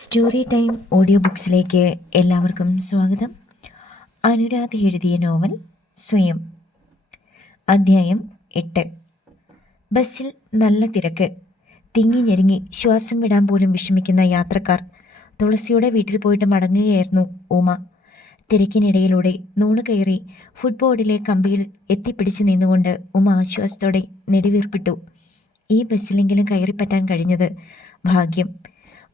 Story time audio ബുക്സിലേക്ക് എല്ലാവർക്കും സ്വാഗതം. അനുരാധ എഴുതിയ നോവൽ സ്വയം, അധ്യായം 8. ബസ്സിൽ നല്ല തിരക്ക്. തിങ്ങി ഞെരുങ്ങി ശ്വാസം വിടാൻ പോലും വിഷമിക്കുന്ന യാത്രക്കാർ. തുളസിയുടെ വീട്ടിൽ പോയിട്ട് മടങ്ങുകയായിരുന്നു ഉമ. തിരക്കിനിടയിലൂടെ നൂണ് കയറി ഫുട്ബോർഡിലെ കമ്പിയിൽ എത്തിപ്പിടിച്ച് നിന്നുകൊണ്ട് ഉമ ആശ്വാസത്തോടെ നെടുവീർപ്പിട്ടു. ഈ ബസ്സിലെങ്കിലും കയറിപ്പറ്റാൻ കഴിഞ്ഞത് ഭാഗ്യം.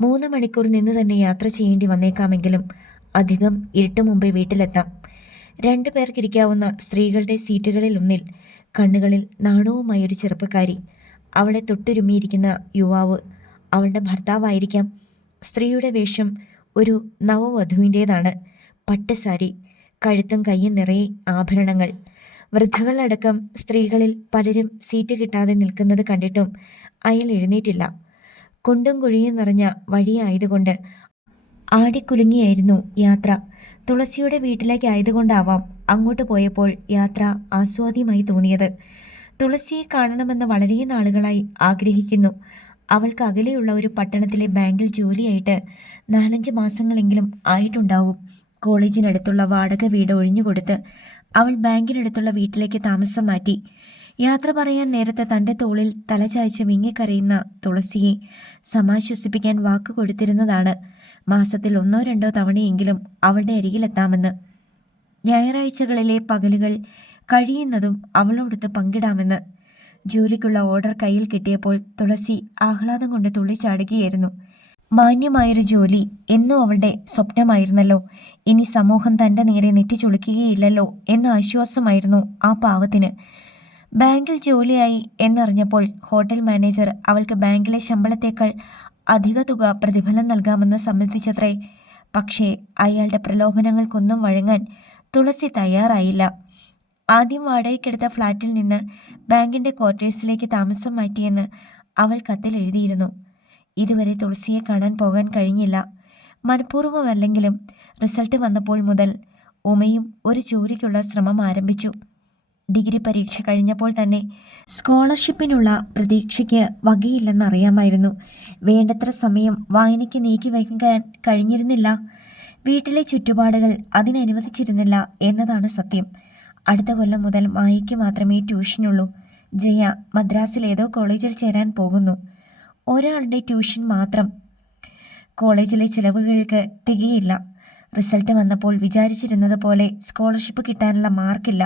3 മണിക്കൂർ നിന്ന് തന്നെ യാത്ര ചെയ്യേണ്ടി വന്നേക്കാമെങ്കിലും അധികം ഇരുട്ട് മുമ്പേ വീട്ടിലെത്താം. 2 പേർക്കിരിക്കാവുന്ന സ്ത്രീകളുടെ സീറ്റുകളിലൊന്നിൽ കണ്ണുകളിൽ നാണവുമായൊരു ചെറുപ്പക്കാരി. അവളെ തൊട്ടുരുമ്മിയിരിക്കുന്ന യുവാവ് അവളുടെ ഭർത്താവായിരിക്കാം. സ്ത്രീയുടെ വേഷം ഒരു നവവധുവിൻ്റേതാണ്. പട്ടുസാരി, കഴുത്തും കയ്യും നിറയെ ആഭരണങ്ങൾ. വൃദ്ധകളടക്കം സ്ത്രീകളിൽ പലരും സീറ്റ് കിട്ടാതെ നിൽക്കുന്നത് കണ്ടിട്ടും അയാൾ എഴുന്നേറ്റില്ല. കുണ്ടും കുഴിയും നിറഞ്ഞ വഴിയായതുകൊണ്ട് ആടിക്കുലുങ്ങിയായിരുന്നു യാത്ര. തുളസിയുടെ വീട്ടിലേക്കായതുകൊണ്ടാവാം അങ്ങോട്ട് പോയപ്പോൾ യാത്ര ആസ്വാദ്യമായി തോന്നിയത്. തുളസിയെ കാണണമെന്ന് വളരെ നാളുകളായി ആഗ്രഹിക്കുന്നു. അവൾക്ക് അകലെയുള്ള ഒരു പട്ടണത്തിലെ ബാങ്കിൽ ജോലിയായിട്ട് 4-5 മാസങ്ങളെങ്കിലും ആയിട്ടുണ്ടാവും. കോളേജിനടുത്തുള്ള വാടക വീട് ഒഴിഞ്ഞുകൊടുത്ത് അവൾ ബാങ്കിനടുത്തുള്ള വീട്ടിലേക്ക് താമസം മാറ്റി. യാത്ര പറയാൻ നേരത്തെ തൻ്റെ തോളിൽ തലചായ്ച്ച് വിങ്ങിക്കരയുന്ന തുളസിയെ സമാശ്വസിപ്പിക്കാൻ വാക്ക് കൊടുത്തിരുന്നതാണ് മാസത്തിൽ 1-2 തവണയെങ്കിലും അവളുടെ അരികിലെത്താമെന്ന്. ഞായറാഴ്ചകളിലെ പകലുകൾ കഴിയുന്നതും അവളോടൊത്ത് പങ്കിടാമെന്ന്. ജോലിക്കുള്ള ഓർഡർ കയ്യിൽ കിട്ടിയപ്പോൾ തുളസി ആഹ്ലാദം കൊണ്ട് തുള്ളിച്ചാടുകയായിരുന്നു. മാന്യമായൊരു ജോലി എന്നും അവളുടെ സ്വപ്നമായിരുന്നല്ലോ. ഇനി സമൂഹം തൻ്റെ നേരെ നെറ്റിച്ചൊളിക്കുകയില്ലല്ലോ എന്ന ആശ്വാസമായിരുന്നു ആ പാവത്തിന്. ബാങ്കിൽ ജോലിയായി എന്നറിഞ്ഞപ്പോൾ ഹോട്ടൽ മാനേജർ അവൾക്ക് ബാങ്കിലെ ശമ്പളത്തേക്കാൾ അധിക തുക പ്രതിഫലം നൽകാമെന്ന് സമ്മതിച്ചത്രേ. പക്ഷേ അയാളുടെ പ്രലോഭനങ്ങൾക്കൊന്നും വഴങ്ങാൻ തുളസി തയ്യാറായില്ല. ആദ്യം വാടകയ്ക്കെടുത്ത ഫ്ലാറ്റിൽ നിന്ന് ബാങ്കിൻ്റെ ക്വാർട്ടേഴ്സിലേക്ക് താമസം മാറ്റിയെന്ന് അവൾ കത്തിൽ എഴുതിയിരുന്നു. ഇതുവരെ തുളസിയെ കാണാൻ പോകാൻ കഴിഞ്ഞില്ല. മനഃപൂർവ്വമല്ലെങ്കിലും റിസൾട്ട് വന്നപ്പോൾ മുതൽ ഉമയും ഒരു ജോലിക്കുള്ള ശ്രമം ആരംഭിച്ചു. ഡിഗ്രി പരീക്ഷ കഴിഞ്ഞപ്പോൾ തന്നെ സ്കോളർഷിപ്പിനുള്ള പ്രതീക്ഷയ്ക്ക് വകയില്ലെന്നറിയാമായിരുന്നു. വേണ്ടത്ര സമയം വായനയ്ക്ക് നീക്കി വയ്ക്കാൻ കഴിഞ്ഞിരുന്നില്ല. വീട്ടിലെ ചുറ്റുപാടുകൾ അതിനനുവദിച്ചിരുന്നില്ല എന്നതാണ് സത്യം. അടുത്ത കൊല്ലം മുതൽ മായയ്ക്ക് മാത്രമേ ട്യൂഷനുള്ളൂ. ജയ മദ്രാസിൽ ഏതോ കോളേജിൽ ചേരാൻ പോകുന്നു. ഒരാളുടെ ട്യൂഷൻ മാത്രം കോളേജിലെ ചിലവുകൾക്ക് തികയില്ല. റിസൾട്ട് വന്നപ്പോൾ വിചാരിച്ചിരുന്നത് പോലെ സ്കോളർഷിപ്പ് കിട്ടാനുള്ള മാർക്കില്ല.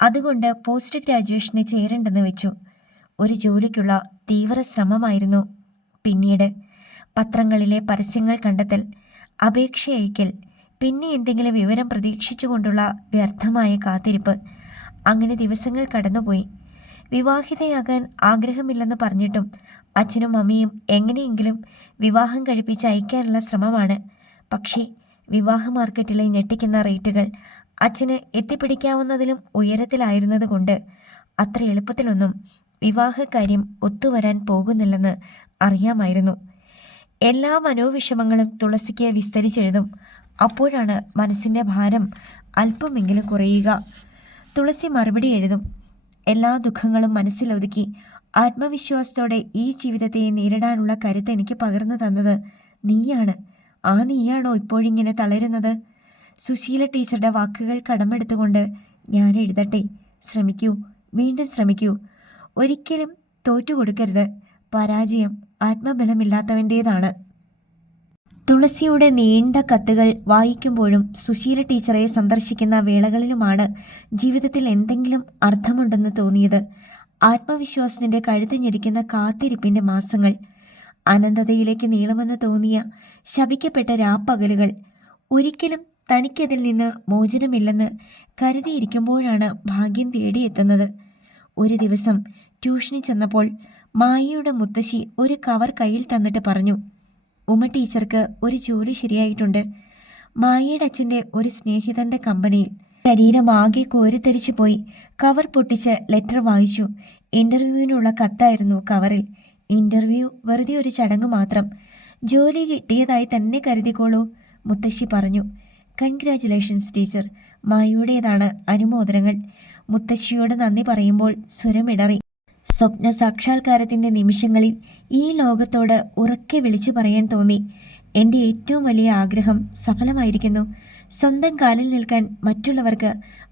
അതുകൊണ്ട് പോസ്റ്റ് ഗ്രാജുവേഷന് ചേരേണ്ടെന്ന് വെച്ചു. ഒരു ജോലിക്കുള്ള തീവ്ര ശ്രമമായിരുന്നു പിന്നീട്. പത്രങ്ങളിലെ പരസ്യങ്ങൾ കണ്ടെത്തൽ, അപേക്ഷ അയക്കൽ, പിന്നെ എന്തെങ്കിലും വിവരം പ്രതീക്ഷിച്ചുകൊണ്ടുള്ള വ്യർത്ഥമായ കാത്തിരിപ്പ്. അങ്ങനെ ദിവസങ്ങൾ കടന്നുപോയി. വിവാഹിതയാകാൻ ആഗ്രഹമില്ലെന്ന് പറഞ്ഞിട്ടും അച്ഛനും അമ്മയും എങ്ങനെയെങ്കിലും വിവാഹം കഴിപ്പിച്ച് അയക്കാനുള്ള ശ്രമമാണ്. പക്ഷേ വിവാഹ മാർക്കറ്റിലെ ഞെട്ടിക്കുന്ന റേറ്റുകൾ അച്ഛന് എത്തിപ്പിടിക്കാവുന്നതിലും ഉയരത്തിലായിരുന്നത് കൊണ്ട് അത്ര എളുപ്പത്തിലൊന്നും വിവാഹകാര്യം ഒത്തുവരാൻ പോകുന്നില്ലെന്ന് അറിയാമായിരുന്നു. എല്ലാ മനോവിഷമങ്ങളും തുളസിക്ക് വിസ്തരിച്ചെഴുതും. അപ്പോഴാണ് മനസ്സിൻ്റെ ഭാരം അല്പമെങ്കിലും കുറയുക. തുളസി മറുപടി എഴുതും. എല്ലാ ദുഃഖങ്ങളും മനസ്സിലൊതുക്കി ആത്മവിശ്വാസത്തോടെ ഈ ജീവിതത്തെ നേരിടാനുള്ള കരുത്ത് എനിക്ക് പകർന്നു തന്നത് നീയാണ്. ആ നീയാണോ ഇപ്പോഴിങ്ങനെ തളരുന്നത്? സുശീല ടീച്ചറുടെ വാക്കുകൾ കടമെടുത്തുകൊണ്ട് ഞാൻ എഴുതട്ടെ. ശ്രമിക്കൂ, വീണ്ടും ശ്രമിക്കൂ. ഒരിക്കലും തോറ്റുകൊടുക്കരുത്. പരാജയം ആത്മബലമില്ലാത്തവൻ്റേതാണ്. തുളസിയുടെ നീണ്ട കത്തുകൾ വായിക്കുമ്പോഴും സുശീല ടീച്ചറെ സന്ദർശിക്കുന്ന വേളകളിലുമാണ് ജീവിതത്തിൽ എന്തെങ്കിലും അർത്ഥമുണ്ടെന്ന് തോന്നിയത്. ആത്മവിശ്വാസത്തിൻ്റെ കഴുത്ത് ഞെരിക്കുന്ന കാത്തിരിപ്പിൻ്റെ മാസങ്ങൾ, അനന്തതയിലേക്ക് നീളുമെന്ന് തോന്നിയ ശപിക്കപ്പെട്ട രാപ്പകലുകൾ. ഒരിക്കലും തനിക്കതിൽ നിന്ന് മോചനമില്ലെന്ന് കരുതിയിരിക്കുമ്പോഴാണ് ഭാഗ്യം തേടിയെത്തുന്നത്. ഒരു ദിവസം ട്യൂഷനിൽ ചെന്നപ്പോൾ മായയുടെ മുത്തശ്ശി ഒരു കവർ കയ്യിൽ തന്നിട്ട് പറഞ്ഞു, ഉമ ടീച്ചർക്ക് ഒരു ജോലി ശരിയായിട്ടുണ്ട്. മായയുടെ അച്ഛൻ്റെ ഒരു സ്നേഹിതൻ്റെ കമ്പനിയിൽ. ശരീരം ആകെ കോരിത്തരിച്ചു പോയി. കവർ പൊട്ടിച്ച് ലെറ്റർ വായിച്ചു. ഇൻ്റർവ്യൂവിനുള്ള കത്തായിരുന്നു കവറിൽ. ഇൻ്റർവ്യൂ വെറുതെ ഒരു ചടങ്ങ് മാത്രം. ജോലി കിട്ടിയതായി തന്നെ കരുതിക്കോളൂ, മുത്തശ്ശി പറഞ്ഞു. Congratulations teacher. മായയുടേതാണ് അനുമോദനങ്ങൾ. മുത്തശ്ശിയോട് നന്ദി പറയുമ്പോൾ സ്വരമിടറി. സ്വപ്ന സാക്ഷാത്കാരത്തിൻ്റെ നിമിഷങ്ങളിൽ ഈ ലോകത്തോട് ഉറക്കെ വിളിച്ചു പറയാൻ തോന്നി. എൻ്റെ ഏറ്റവും വലിയ ആഗ്രഹം സഫലമായിരിക്കുന്നു. സ്വന്തം കാലിൽ നിൽക്കാൻ, മറ്റുള്ളവർക്ക്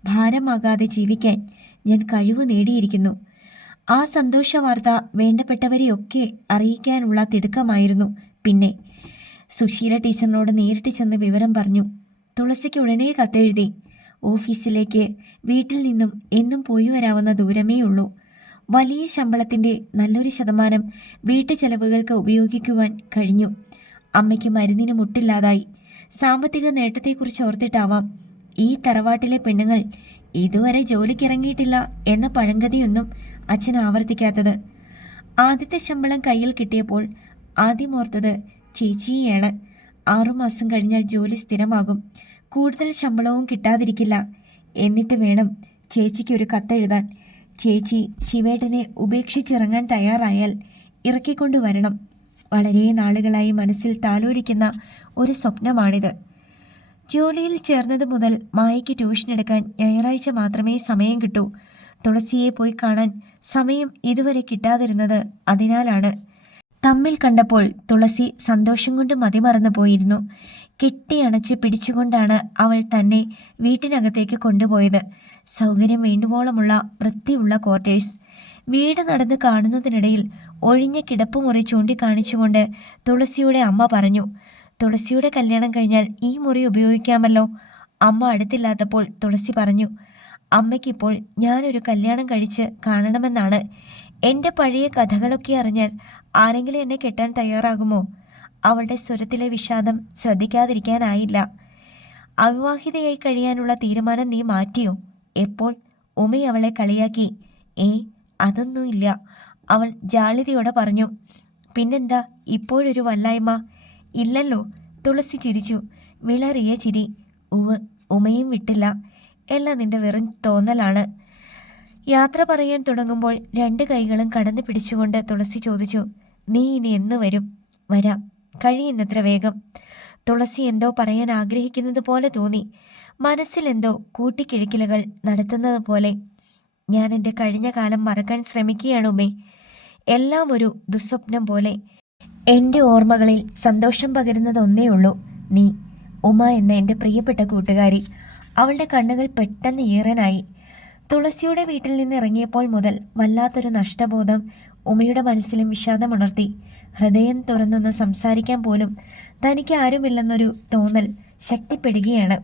ഭാരമാകാതെ ജീവിക്കാൻ ഞാൻ കഴിവ് നേടിയിരിക്കുന്നു. ആ സന്തോഷ വാർത്ത വേണ്ടപ്പെട്ടവരെയൊക്കെ അറിയിക്കാനുള്ള തിടുക്കമായിരുന്നു. പിന്നെ സുശീല ടീച്ചറിനോട് നേരിട്ട് ചെന്ന് വിവരം പറഞ്ഞു. തുളസിക്ക് ഉടനെ കത്തെഴുതി. ഓഫീസിലേക്ക് വീട്ടിൽ നിന്നും എന്നും പോയി വരാവുന്ന ദൂരമേ ഉള്ളൂ. വലിയ ശമ്പളത്തിൻ്റെ നല്ലൊരു ശതമാനം വീട്ടുചെലവുകൾക്ക് ഉപയോഗിക്കുവാൻ കഴിഞ്ഞു. അമ്മയ്ക്ക് മരുന്നിന് മുട്ടില്ലാതായി. സാമ്പത്തിക നേട്ടത്തെക്കുറിച്ച് ഓർത്തിട്ടാവാം ഈ തറവാട്ടിലെ പെണ്ണുങ്ങൾ ഇതുവരെ ജോലിക്കിറങ്ങിയിട്ടില്ല എന്ന പഴങ്കഥയൊന്നും അച്ഛൻ ആവർത്തിക്കാത്തത്. ആദ്യത്തെ ശമ്പളം കയ്യിൽ കിട്ടിയപ്പോൾ ആദ്യം ഓർത്തത് ചേച്ചിയെയാണ്. 6 മാസം കഴിഞ്ഞാൽ ജോലി സ്ഥിരമാകും, കൂടുതൽ ശമ്പളവും കിട്ടാതിരിക്കില്ല. എന്നിട്ട് വേണം ചേച്ചിക്കൊരു കത്തെഴുതാൻ. ചേച്ചി ശിവേട്ടനെ ഉപേക്ഷിച്ചിറങ്ങാൻ തയ്യാറായാൽ ഇറക്കിക്കൊണ്ടുവരണം. വളരെ നാളുകളായി മനസ്സിൽ താലോലിക്കുന്ന ഒരു സ്വപ്നമാണിത്. ജോലിയിൽ ചേർന്നത് മുതൽ മായയ്ക്ക് ട്യൂഷൻ എടുക്കാൻ ഞായറാഴ്ച മാത്രമേ സമയം കിട്ടൂ. തുളസിയെ പോയി കാണാൻ സമയം ഇതുവരെ കിട്ടാതിരുന്നത് അതിനാലാണ്. തമ്മിൽ കണ്ടപ്പോൾ തുളസി സന്തോഷം കൊണ്ട് മതിമറന്നു പോയിരുന്നു. കെട്ടിയണച്ച് പിടിച്ചുകൊണ്ടാണ് അവൾ തന്നെ വീട്ടിനകത്തേക്ക് കൊണ്ടുപോയത്. സൗകര്യം വേണ്ടുവോളമുള്ള വൃത്തിയുള്ള ക്വാർട്ടേഴ്സ്. വീട് നടന്ന് കാണുന്നതിനിടയിൽ ഒഴിഞ്ഞ കിടപ്പുമുറി ചൂണ്ടിക്കാണിച്ചുകൊണ്ട് തുളസിയുടെ അമ്മ പറഞ്ഞു. തുളസിയുടെ കല്യാണം കഴിഞ്ഞാൽ ഈ മുറി ഉപയോഗിക്കാമല്ലോ. അമ്മ അടുത്തില്ലാത്തപ്പോൾ തുളസി പറഞ്ഞു, അമ്മയ്ക്കിപ്പോൾ ഞാനൊരു കല്യാണം കഴിച്ച് കാണണമെന്നാണ്. എൻ്റെ പഴയ കഥകളൊക്കെ അറിഞ്ഞാൽ ആരെങ്കിലും എന്നെ കെട്ടാൻ തയ്യാറാകുമോ? അവളുടെ സ്വരത്തിലെ വിഷാദം ശ്രദ്ധിക്കാതിരിക്കാനായില്ല. അവിവാഹിതയായി കഴിയാനുള്ള തീരുമാനം നീ മാറ്റിയോ? എപ്പോൾ? ഉമ അവളെ കളിയാക്കി. അതൊന്നുമില്ല, അവൾ ജാള്യതയോടെ പറഞ്ഞു. പിന്നെന്താ ഇപ്പോഴൊരു വല്ലായ്മ? ഇല്ലല്ലോ. തുളസി ചിരിച്ചു, വിളറിയ ചിരി. ഉമയും വിട്ടില്ല. എല്ലാം നിന്റെ വെറും തോന്നലാണ്. യാത്ര പറയാൻ തുടങ്ങുമ്പോൾ 2 കൈകളും കടന്നു പിടിച്ചുകൊണ്ട് തുളസി ചോദിച്ചു, നീ ഇനി എന്ന് വരും? വരാം, കഴിയുന്നത്ര വേഗം. തുളസി എന്തോ പറയാൻ ആഗ്രഹിക്കുന്നത് പോലെ തോന്നി. മനസ്സിൽ എന്തോ കൂട്ടിക്കിഴിക്കലുകൾ നടത്തുന്നത് പോലെ. ഞാൻ എൻ്റെ കഴിഞ്ഞ കാലം മറക്കാൻ ശ്രമിക്കുകയാണ് ഉമേ. എല്ലാം ഒരു ദുസ്വപ്നം പോലെ. എൻ്റെ ഓർമ്മകളിൽ സന്തോഷം പകരുന്നത് ഒന്നേ ഉള്ളൂ, നീ. ഉമ എന്ന എൻ്റെ പ്രിയപ്പെട്ട കൂട്ടുകാരി. അവളുടെ കണ്ണുകൾ പെട്ടെന്ന് ഈറനായി. തുളസിയുടെ വീട്ടിൽ നിന്ന് ഇറങ്ങിയപ്പോൾ മുതൽ വല്ലാത്തൊരു നഷ്ടബോധം ഉമയുടെ മനസ്സിലും വിഷാദമുണർത്തി. ഹൃദയം തുറന്നൊന്ന് സംസാരിക്കാൻ പോലും തനിക്ക് ആരുമില്ലെന്നൊരു തോന്നൽ ശക്തിപ്പെടുകയാണ്.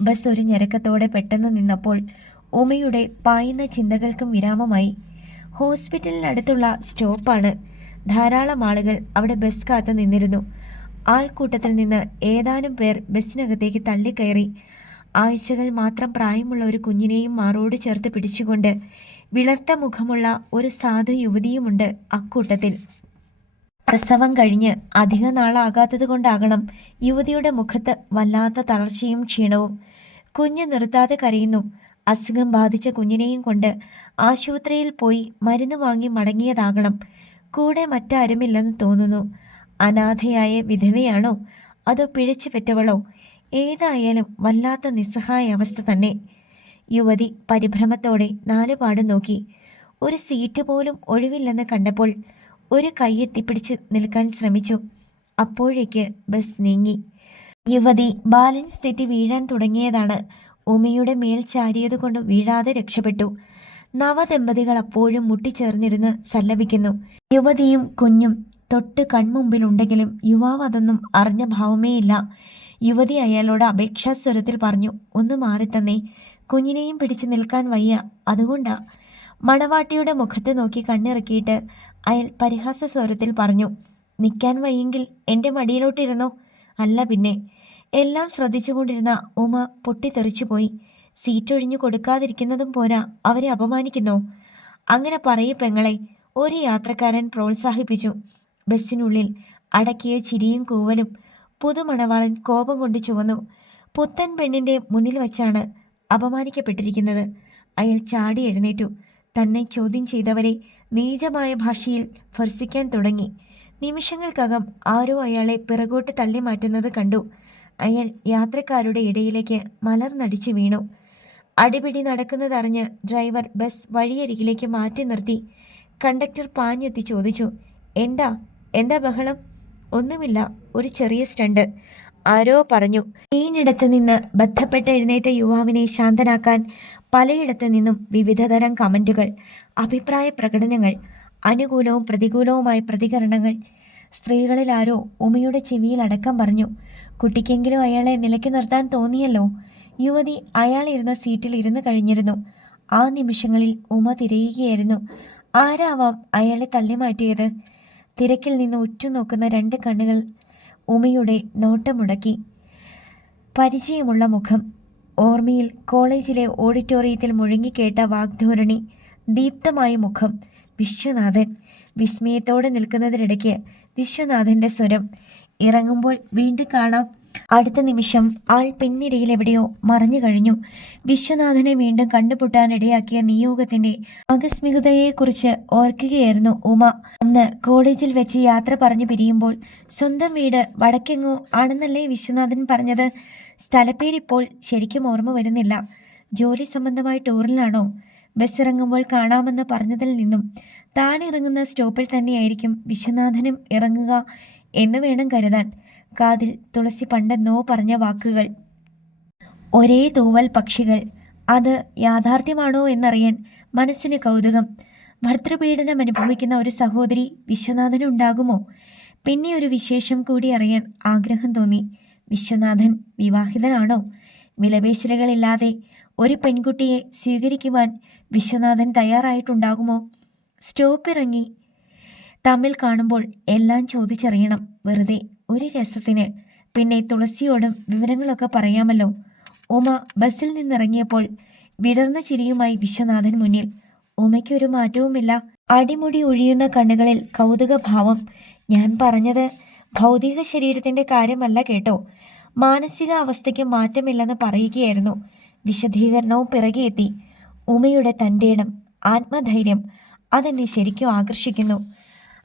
ബസ് ഒരു ഞരക്കത്തോടെ പെട്ടെന്ന് നിന്നപ്പോൾ ഉമയുടെ പായുന്ന ചിന്തകൾക്കും വിരാമമായി. ഹോസ്പിറ്റലിനടുത്തുള്ള സ്റ്റോപ്പാണ്. ധാരാളം ആളുകൾ അവിടെ ബസ് കാത്തു നിന്നിരുന്നു. ആൾക്കൂട്ടത്തിൽ നിന്ന് ഏതാനും പേർ ബസ്സിനകത്തേക്ക് തള്ളിക്കയറി. ആഴ്ചകൾ മാത്രം പ്രായമുള്ള ഒരു കുഞ്ഞിനെയും മാറോട് ചേർത്ത് പിടിച്ചുകൊണ്ട് വിളർത്ത മുഖമുള്ള ഒരു സാധു യുവതിയുമുണ്ട് അക്കൂട്ടത്തിൽ. പ്രസവം കഴിഞ്ഞ് അധിക നാളാകാത്തത് കൊണ്ടാകണം യുവതിയുടെ മുഖത്ത് വല്ലാത്ത തളർച്ചയും ക്ഷീണവും. കുഞ്ഞ് നിർത്താതെ കരയുന്നു. അസുഖം ബാധിച്ച കുഞ്ഞിനെയും കൊണ്ട് ആശുപത്രിയിൽ പോയി മരുന്ന് വാങ്ങി മടങ്ങിയതാകണം. കൂടെ മറ്റാരുമില്ലെന്ന് തോന്നുന്നു. അനാഥയായ വിധവയാണോ അതോ പിഴച്ചു പെറ്റവളോ? ഏതായാലും വല്ലാത്ത നിസ്സഹായ അവസ്ഥ തന്നെ. യുവതി പരിഭ്രമത്തോടെ നാലുപാടും നോക്കി. ഒരു സീറ്റ് പോലും ഒഴിവില്ലെന്ന് കണ്ടപ്പോൾ ഒരു കൈയെത്തിപ്പിടിച്ച് നിൽക്കാൻ ശ്രമിച്ചു. അപ്പോഴേക്ക് ബസ് നീങ്ങി. യുവതി ബാലൻസ് തെറ്റി വീഴാൻ തുടങ്ങിയതാണ്. ഉമയുടെ മേൽ ചാരിയതുകൊണ്ട് വീഴാതെ രക്ഷപ്പെട്ടു. നവദമ്പതികൾ അപ്പോഴും മുട്ടിച്ചേർന്നിരുന്ന് സല്ലപിക്കുന്നു. യുവതിയും കുഞ്ഞും തൊട്ട് കൺമുമ്പിലുണ്ടെങ്കിലും യുവാവ് അതൊന്നും അറിഞ്ഞ ഭാവമേയില്ല. യുവതി അയാളോട് അപേക്ഷാസ്വരത്തിൽ പറഞ്ഞു, ഒന്ന് മാറിത്തന്നേ, കുഞ്ഞിനെയും പിടിച്ചു നിൽക്കാൻ വയ്യ, അതുകൊണ്ടാ. മണവാട്ടിയുടെ മുഖത്ത് നോക്കി കണ്ണിറക്കിയിട്ട് അയാൾ പരിഹാസ സ്വരത്തിൽ പറഞ്ഞു, നിൽക്കാൻ വയ്യെങ്കിൽ എൻ്റെ മടിയിലോട്ടിരുന്നോ. അല്ല പിന്നെ. എല്ലാം ശ്രദ്ധിച്ചുകൊണ്ടിരുന്ന ഉമ പൊട്ടിത്തെറിച്ചുപോയി. സീറ്റൊഴിഞ്ഞു കൊടുക്കാതിരിക്കുന്നതും പോരാ, അവരെ അപമാനിക്കുന്നോ? അങ്ങനെ പറയൂ പെങ്ങളെ, ഒരു യാത്രക്കാരൻ പ്രോത്സാഹിപ്പിച്ചു. ബസ്സിനുള്ളിൽ അടക്കിയ ചിരിയും കൂവലും. പുതുമണവാളൻ കോപം കൊണ്ട് ചുവന്നു. പുത്തൻ പെണ്ണിൻ്റെ മുന്നിൽ വച്ചാണ് അപമാനിക്കപ്പെട്ടിരിക്കുന്നത്. അയാൾ ചാടി എഴുന്നേറ്റു. തന്നെ ചോദ്യം ചെയ്തവരെ നീചമായ ഭാഷയിൽ ഭർസിക്കാൻ തുടങ്ങി. നിമിഷങ്ങൾക്കകം ആരോ അയാളെ പിറകോട്ട് തള്ളി മാറ്റുന്നത് കണ്ടു. അയാൾ യാത്രക്കാരുടെ ഇടയിലേക്ക് മലർന്നടിച്ച് വീണു. അടിപിടി നടക്കുന്നതറിഞ്ഞ് ഡ്രൈവർ ബസ് വഴിയരികിലേക്ക് മാറ്റി നിർത്തി. കണ്ടക്ടർ പാഞ്ഞെത്തി ചോദിച്ചു, എന്താ ബഹളം? ഒന്നുമില്ല, ഒരു ചെറിയ സ്റ്റണ്ട്. ആരോ പറഞ്ഞു. ഈയിടത്ത് നിന്ന് ബന്ധപ്പെട്ട് എഴുന്നേറ്റ യുവാവിനെ ശാന്തനാക്കാൻ പലയിടത്തു നിന്നും വിവിധതരം കമന്റുകൾ, അഭിപ്രായ പ്രകടനങ്ങൾ, അനുകൂലവും പ്രതികൂലവുമായ പ്രതികരണങ്ങൾ. സ്ത്രീകളിൽ ആരോ ഉമയുടെ ചെവിയിൽ അടക്കം പറഞ്ഞു. കുട്ടിക്കെങ്കിലും അയാളെ നിലയ്ക്ക് നിർത്താൻ തോന്നിയല്ലോ. യുവതി അയാളിരുന്ന സീറ്റിൽ ഇരുന്ന് കഴിഞ്ഞിരുന്നു. ആ നിമിഷങ്ങളിൽ ഉമ തിരയുകയായിരുന്നു. ആരാവാം അയാളെ തള്ളിമാറ്റിയത്? തിരക്കിൽ നിന്ന് ഉറ്റുനോക്കുന്ന രണ്ട് കണ്ണുകൾ ഉമയുടെ നോട്ടമുടക്കി. പരിചയമുള്ള മുഖം. ഓർമ്മയിൽ കോളേജിലെ ഓഡിറ്റോറിയത്തിൽ മുഴങ്ങിക്കേട്ട വാഗ്ധോരണി. ദീപ്തമായ മുഖം. വിശ്വനാഥൻ. വിസ്മയത്തോടെ നിൽക്കുന്നതിനിടയ്ക്ക് വിശ്വനാഥൻ്റെ സ്വരം. ഇറങ്ങുമ്പോൾ വീണ്ടും കാണാം. അടുത്ത നിമിഷം ആൾ പിൻനിരയിൽ എവിടെയോ മറഞ്ഞു കഴിഞ്ഞു. വിശ്വനാഥനെ വീണ്ടും കണ്ടുമുട്ടാനിടയാക്കിയ നിയോഗത്തിന്റെ ആകസ്മികതയെക്കുറിച്ച് ഓർക്കുകയായിരുന്നു ഉമ. അന്ന് കോളേജിൽ വെച്ച് യാത്ര പറഞ്ഞു പിരിയുമ്പോൾ സ്വന്തം വീട് വടക്കെങ്ങോ ആണെന്നല്ലേ വിശ്വനാഥൻ പറഞ്ഞത്? സ്ഥലപ്പേരിപ്പോൾ ശരിക്കും ഓർമ്മ വരുന്നില്ല. ജോലി സംബന്ധമായി ടൂറിലാണോ? ബസ് ഇറങ്ങുമ്പോൾ കാണാമെന്ന് പറഞ്ഞതിൽ നിന്നും താൻ ഇറങ്ങുന്ന സ്റ്റോപ്പിൽ തന്നെയായിരിക്കും വിശ്വനാഥനും ഇറങ്ങുക എന്ന് വേണം കരുതാൻ. കാതിൽ തുളസി പണ്ടെന്നോ പറഞ്ഞ വാക്കുകൾ. ഒരേ തൂവൽ പക്ഷികൾ. അത് യാഥാർത്ഥ്യമാണോ എന്നറിയാൻ മനസ്സിന് കൗതുകം. ഭർത്തൃപീഡനം അനുഭവിക്കുന്ന ഒരു സഹോദരി വിശ്വനാഥനുണ്ടാകുമോ? പിന്നെ ഒരു വിശേഷം കൂടി അറിയാൻ ആഗ്രഹം തോന്നി. വിശ്വനാഥൻ വിവാഹിതനാണോ? വിലപേശലുകളില്ലാതെ ഒരു പെൺകുട്ടിയെ സ്വീകരിക്കുവാൻ വിശ്വനാഥൻ തയ്യാറായിട്ടുണ്ടാകുമോ? സ്റ്റോപ്പിറങ്ങി തമ്മിൽ കാണുമ്പോൾ എല്ലാം ചോദിച്ചറിയണം, വെറുതെ ഒരു രസത്തിന്. പിന്നെ തുളസിയോടും വിവരങ്ങളൊക്കെ പറയാമല്ലോ. ഉമ ബസ്സിൽ നിന്നിറങ്ങിയപ്പോൾ വിടർന്ന ചിരിയുമായി വിശ്വനാഥൻ മുന്നിൽ. ഉമയ്ക്കൊരു മാറ്റവുമില്ല. അടിമുടി ഒഴിയുന്ന കണ്ണുകളിൽ കൗതുകഭാവം. ഞാൻ പറഞ്ഞത് ഭൗതിക ശരീരത്തിൻ്റെ കാര്യമല്ല കേട്ടോ, മാനസിക അവസ്ഥയ്ക്ക് മാറ്റമില്ലെന്ന് പറയുകയായിരുന്നു. വിശദീകരണവും പിറകെ എത്തി. ഉമയുടെ തൻ്റെയിടം, ആത്മധൈര്യം, അതെന്നെ ശരിക്കും ആകർഷിക്കുന്നു.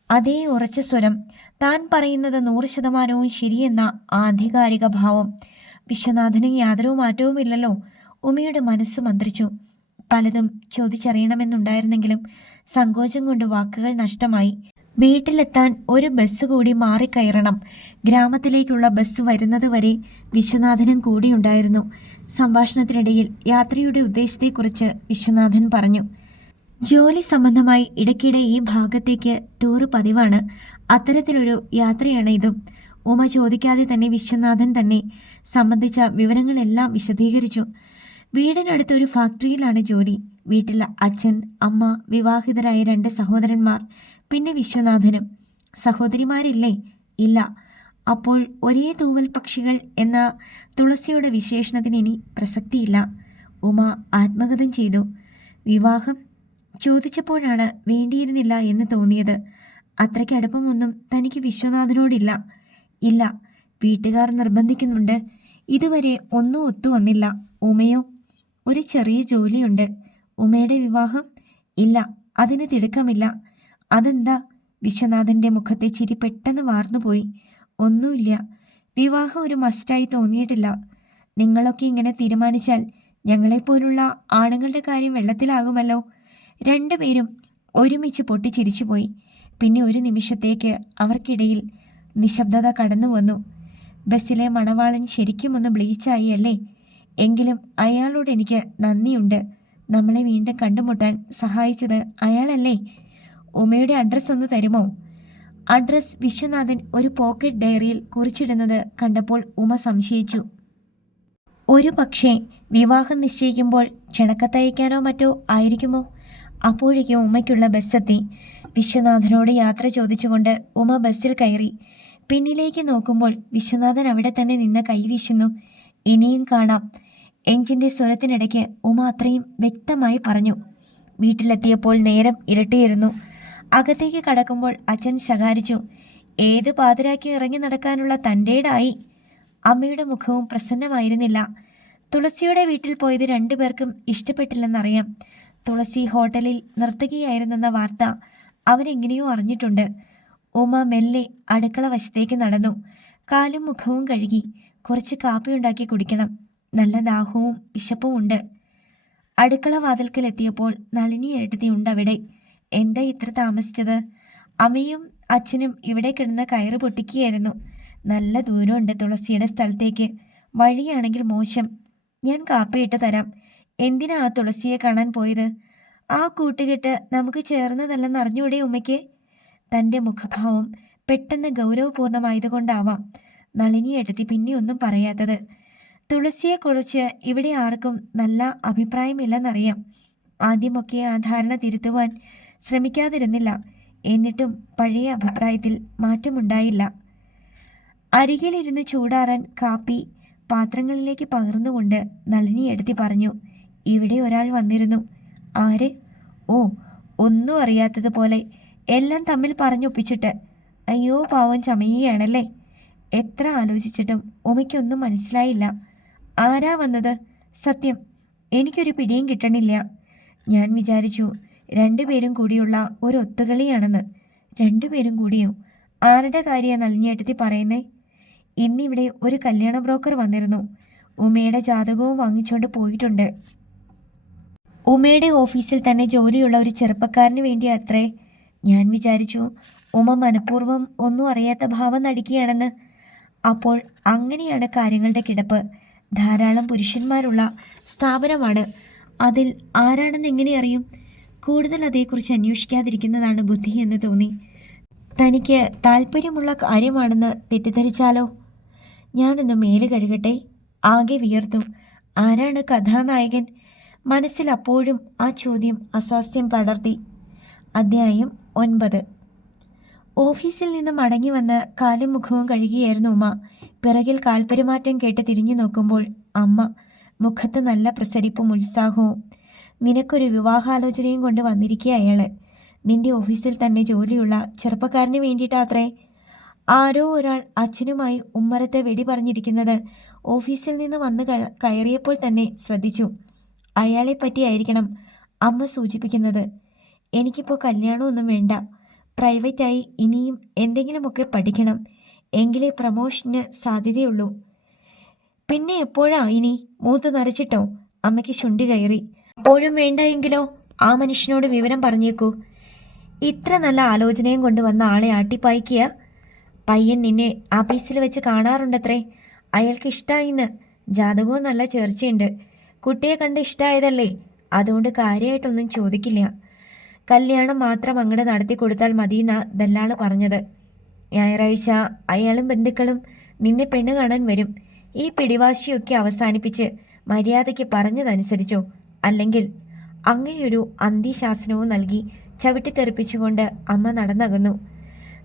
അതേ ഉറച്ച സ്വരം, താൻ പറയുന്നത് 100% ശരിയെന്ന ആധികാരിക ഭാവം. വിശ്വനാഥന് യാതൊരു മാറ്റവുമില്ലല്ലോ. ഉമയുടെ മനസ്സ് മന്ത്രിച്ചു. പലതും ചോദിച്ചറിയണമെന്നുണ്ടായിരുന്നെങ്കിലും സങ്കോചം കൊണ്ട് വാക്കുകൾ നഷ്ടമായി. വീട്ടിലെത്താൻ ഒരു ബസ് കൂടി മാറിക്കയറണം. ഗ്രാമത്തിലേക്കുള്ള ബസ് വരുന്നത് വരെ വിശ്വനാഥനും കൂടിയുണ്ടായിരുന്നു. സംഭാഷണത്തിനിടയിൽ യാത്രയുടെ ഉദ്ദേശത്തെക്കുറിച്ച് വിശ്വനാഥൻ പറഞ്ഞു. ജോലി സംബന്ധമായി ഇടയ്ക്കിടെ ഈ ഭാഗത്തേക്ക് ടൂർ പതിവാണ്. അത്തരത്തിലൊരു യാത്രയാണ് ഇതും. ഉമ ചോദിക്കാതെ തന്നെ വിശ്വനാഥൻ തന്നെ സംബന്ധിച്ച വിവരങ്ങളെല്ലാം വിശദീകരിച്ചു. വീടിനടുത്തൊരു ഫാക്ടറിയിലാണ് ജോലി. വീട്ടിൽ അച്ഛൻ, അമ്മ, വിവാഹിതരായ 2 സഹോദരന്മാർ, പിന്നെ വിശ്വനാഥനും. സഹോദരിമാരില്ലേ? ഇല്ല. അപ്പോൾ ഒരേ തൂവൽ പക്ഷികൾ എന്ന തുളസിയുടെ വിശേഷണത്തിന് ഇനി പ്രസക്തിയില്ല. ഉമ ആത്മഗതം ചെയ്തു. വിവാഹം ചോദിച്ചപ്പോഴാണ് വേണ്ടിയിരുന്നില്ല എന്ന് തോന്നിയത്. അത്രയ്ക്ക് അടുപ്പമൊന്നും തനിക്ക് വിശ്വനാഥനോടില്ല. ഇല്ല, വീട്ടുകാർ നിർബന്ധിക്കുന്നുണ്ട്. ഇതുവരെ ഒന്നും ഒത്തുവന്നില്ല. ഉമയോ? ഒരു ചെറിയ ജോലിയുണ്ട്. ഉമയുടെ വിവാഹം? ഇല്ല, അതിന് തിടുക്കമില്ല. അതെന്താ? വിശ്വനാഥൻ്റെ മുഖത്തെ ചിരി പെട്ടെന്ന് വാർന്നുപോയി. ഒന്നുമില്ല, വിവാഹം ഒരു മസ്റ്റായി തോന്നിയിട്ടില്ല. നിങ്ങളൊക്കെ ഇങ്ങനെ തീരുമാനിച്ചാൽ ഞങ്ങളെപ്പോലുള്ള ആണുങ്ങളുടെ കാര്യം വെള്ളത്തിലാകുമല്ലോ. 2 പേരും ഒരുമിച്ച് പൊട്ടിച്ചിരിച്ചുപോയി. പിന്നെ ഒരു നിമിഷത്തേക്ക് അവർക്കിടയിൽ നിശബ്ദത കടന്നു വന്നു. ബസ്സിലെ മണവാളൻ ശരിക്കും ഒന്ന് ബ്ലീച്ചായി അല്ലേ? എങ്കിലും അയാളോട് എനിക്ക് നന്ദിയുണ്ട്. നമ്മളെ വീണ്ടും കണ്ടുമുട്ടാൻ സഹായിച്ചത് അയാളല്ലേ? ഉമയുടെ അഡ്രസ്സ് ഒന്ന് തരുമോ? അഡ്രസ് വിശ്വനാഥൻ ഒരു പോക്കറ്റ് ഡയറിയിൽ കുറിച്ചിടുന്നത് കണ്ടപ്പോൾ ഉമ സംശയിച്ചു. ഒരു പക്ഷേ വിവാഹം നിശ്ചയിക്കുമ്പോൾ ക്ഷണക്കത്തയക്കാനോ മറ്റോ ആയിരിക്കുമോ? അപ്പോഴേക്കും ഉമയ്ക്കുള്ള ബസ്സെത്തി. വിശ്വനാഥനോട് യാത്ര ചോദിച്ചുകൊണ്ട് ഉമ ബസ്സിൽ കയറി. പിന്നിലേക്ക് നോക്കുമ്പോൾ വിശ്വനാഥൻ അവിടെ തന്നെ നിന്ന് കൈവീശുന്നു. ഇനിയും കാണാം. എഞ്ചിൻ്റെ സ്വരത്തിനിടയ്ക്ക് ഉമ അത്രയും വ്യക്തമായി പറഞ്ഞു. വീട്ടിലെത്തിയപ്പോൾ നേരം ഇരട്ടിയിരുന്നു. അകത്തേക്ക് കടക്കുമ്പോൾ അച്ഛൻ ശകാരിച്ചു. ഏത് പാതിരാക്കി ഇറങ്ങി നടക്കാനുള്ള തൻ്റേടായി. അമ്മയുടെ മുഖവും പ്രസന്നമായിരുന്നില്ല. തുളസിയുടെ വീട്ടിൽ പോയത് 2 പേർക്കും ഇഷ്ടപ്പെട്ടില്ലെന്നറിയാം. തുളസി ഹോട്ടലിൽ നർത്തകിയായിരുന്നെന്ന വാർത്ത അവരെങ്ങനെയോ അറിഞ്ഞിട്ടുണ്ട്. ഉമ മെല്ലെ അടുക്കള വശത്തേക്ക് നടന്നു. കാലും മുഖവും കഴുകി. കുറച്ച് കാപ്പി ഉണ്ടാക്കി കുടിക്കണം. നല്ല ദാഹവും വിശപ്പും ഉണ്ട്. അടുക്കള വാതിൽക്കലെത്തിയപ്പോൾ നളിനി ഏട്ടത്തിയുണ്ട് അവിടെ. എന്താ ഇത്ര താമസിച്ചത്? അമ്മയും അച്ഛനും ഇവിടെ കിടന്ന് കയറ് പൊട്ടിക്കുകയായിരുന്നു. നല്ല ദൂരമുണ്ട് തുളസിയുടെ സ്ഥലത്തേക്ക്. വഴിയാണെങ്കിൽ മോശം. ഞാൻ കാപ്പിയിട്ട് തരാം. എന്തിനാ ആ തുളസിയെ കാണാൻ പോയത്? ആ കൂട്ടുകെട്ട് നമുക്ക് ചേർന്നതല്ലെന്ന് അറിഞ്ഞൂടെ ഉമ്മയ്ക്ക്? തൻ്റെ മുഖഭാവം പെട്ടെന്ന് ഗൗരവപൂർണമായതുകൊണ്ടാവാം നളിനിയെടുത്തി പിന്നെ ഒന്നും പറയാത്തത്. തുളസിയെക്കുറിച്ച് ഇവിടെ ആർക്കും നല്ല അഭിപ്രായമില്ലെന്നറിയാം. ആദ്യമൊക്കെ ആ ധാരണ തിരുത്തുവാൻ ശ്രമിക്കാതിരുന്നില്ല. എന്നിട്ടും പഴയ അഭിപ്രായത്തിൽ മാറ്റമുണ്ടായില്ല. അരികിലിരുന്ന് ചൂടാറാൻ കാപ്പി പാത്രങ്ങളിലേക്ക് പകർന്നുകൊണ്ട് നളിനിയെടുത്തി പറഞ്ഞു, ഇവിടെ ഒരാൾ വന്നിരുന്നു. ആര്? ഓ, ഒന്നും അറിയാത്തതുപോലെ എല്ലാം തമ്മിൽ പറഞ്ഞൊപ്പിച്ചിട്ട്. അയ്യോ പാവം ചമയുകയാണല്ലേ. എത്ര ആലോചിച്ചിട്ടും ഉമയ്ക്കൊന്നും മനസ്സിലായില്ല. ആരാ വന്നത്? സത്യം എനിക്കൊരു പിടിയും കിട്ടണില്ല. ഞാൻ വിചാരിച്ചു രണ്ടുപേരും കൂടിയുള്ള ഒരു ഒത്തുകളിയാണെന്ന്. രണ്ടുപേരും കൂടിയോ? ആരുടെ കാര്യമാണ് നളിനിയേട്ടത്തി പറയുന്നേ? ഇന്നിവിടെ ഒരു കല്യാണ ബ്രോക്കർ വന്നിരുന്നു. ഉമയുടെ ജാതകവും വാങ്ങിച്ചുകൊണ്ട് പോയിട്ടുണ്ട്. ഉമയുടെ ഓഫീസിൽ തന്നെ ജോലിയുള്ള ഒരു ചെറുപ്പക്കാരന് വേണ്ടി അത്രേ. ഞാൻ വിചാരിച്ചു ഉമ മനഃപൂർവ്വം ഒന്നും അറിയാത്ത ഭാവം നടിക്കുകയാണെന്ന്. അപ്പോൾ അങ്ങനെയാണ് കാര്യങ്ങളുടെ കിടപ്പ്. ധാരാളം പുരുഷന്മാരുള്ള സ്ഥാപനമാണ്. അതിൽ ആരാണെന്ന് എങ്ങനെ അറിയും? കൂടുതൽ അതേക്കുറിച്ച് അന്വേഷിക്കാതിരിക്കുന്നതാണ് ബുദ്ധി എന്ന് തോന്നി. തനിക്ക് താല്പര്യമുള്ള കാര്യമാണെന്ന് തെറ്റിദ്ധരിച്ചാലോ? ഞാനൊന്ന് മേല് കഴുകട്ടെ. ആകെ വിയർത്തു. ആരാണ് കഥാനായകൻ? മനസ്സിൽ അപ്പോഴും ആ ചോദ്യം അസ്വാസ്ഥ്യം പടർത്തി. അധ്യായം 9. ഓഫീസിൽ നിന്ന് മടങ്ങി വന്ന് കാലും മുഖവും കഴുകിയായിരുന്നു ഉമ്മ. പിറകിൽ കാൽപെരുമാറ്റം കേട്ട് തിരിഞ്ഞു നോക്കുമ്പോൾ അമ്മ. മുഖത്ത് നല്ല പ്രസരിപ്പും ഉത്സാഹവും. നിനക്കൊരു വിവാഹാലോചനയും കൊണ്ട് വന്നിരിക്കുക അയാൾ. നിന്റെ ഓഫീസിൽ തന്നെ ജോലിയുള്ള ചെറുപ്പക്കാരന് വേണ്ടിയിട്ടാത്രേ. ആരോ ഒരാൾ അച്ഛനുമായി ഉമ്മറത്തെ വെടി പറഞ്ഞിരിക്കുന്നത് ഓഫീസിൽ നിന്ന് വന്ന് കയറിയപ്പോൾ തന്നെ ശ്രദ്ധിച്ചു. അയാളെ പറ്റിയായിരിക്കണം അമ്മ സൂചിപ്പിക്കുന്നത്. എനിക്കിപ്പോൾ കല്യാണമൊന്നും വേണ്ട. പ്രൈവറ്റായി ഇനിയും എന്തെങ്കിലുമൊക്കെ പഠിക്കണം. എങ്കിലേ പ്രമോഷന് സാധ്യതയുള്ളൂ. പിന്നെ എപ്പോഴാ ഇനി? മൂത്ത് നരച്ചിട്ടോ? അമ്മയ്ക്ക് ശുണ്ടി കയറി. അപ്പോഴും വേണ്ട എങ്കിലോ? ആ മനുഷ്യനോട് വിവരം പറഞ്ഞേക്കൂ. ഇത്ര നല്ല ആലോചനയും കൊണ്ട് വന്ന ആളെ ആട്ടിപ്പായിക്കുക. പയ്യൻ നിന്നെ ആഫീസിൽ വെച്ച് കാണാറുണ്ടത്രേ. അയാൾക്ക് ഇഷ്ടമായിന്ന്. ജാതകവും നല്ല ചേർച്ചയുണ്ട്. കുട്ടിയെ കണ്ട് ഇഷ്ടമായതല്ലേ? അതുകൊണ്ട് കാര്യമായിട്ടൊന്നും ചോദിക്കില്ല. കല്യാണം മാത്രം അങ്ങോട്ട് നടത്തി കൊടുത്താൽ മതിയെന്നാ ദല്ലാള് പറഞ്ഞത്. ഞായറാഴ്ച അയാളും ബന്ധുക്കളും നിന്നെ പെണ്ണ് കാണാൻ വരും. ഈ പിടിവാശിയൊക്കെ അവസാനിപ്പിച്ച് മര്യാദയ്ക്ക് പറഞ്ഞതനുസരിച്ചോ. അല്ലെങ്കിൽ അങ്ങനെയൊരു അന്ത്യശാസനവും നൽകി ചവിട്ടിത്തെറിപ്പിച്ചുകൊണ്ട് അമ്മ നടന്നകന്നു.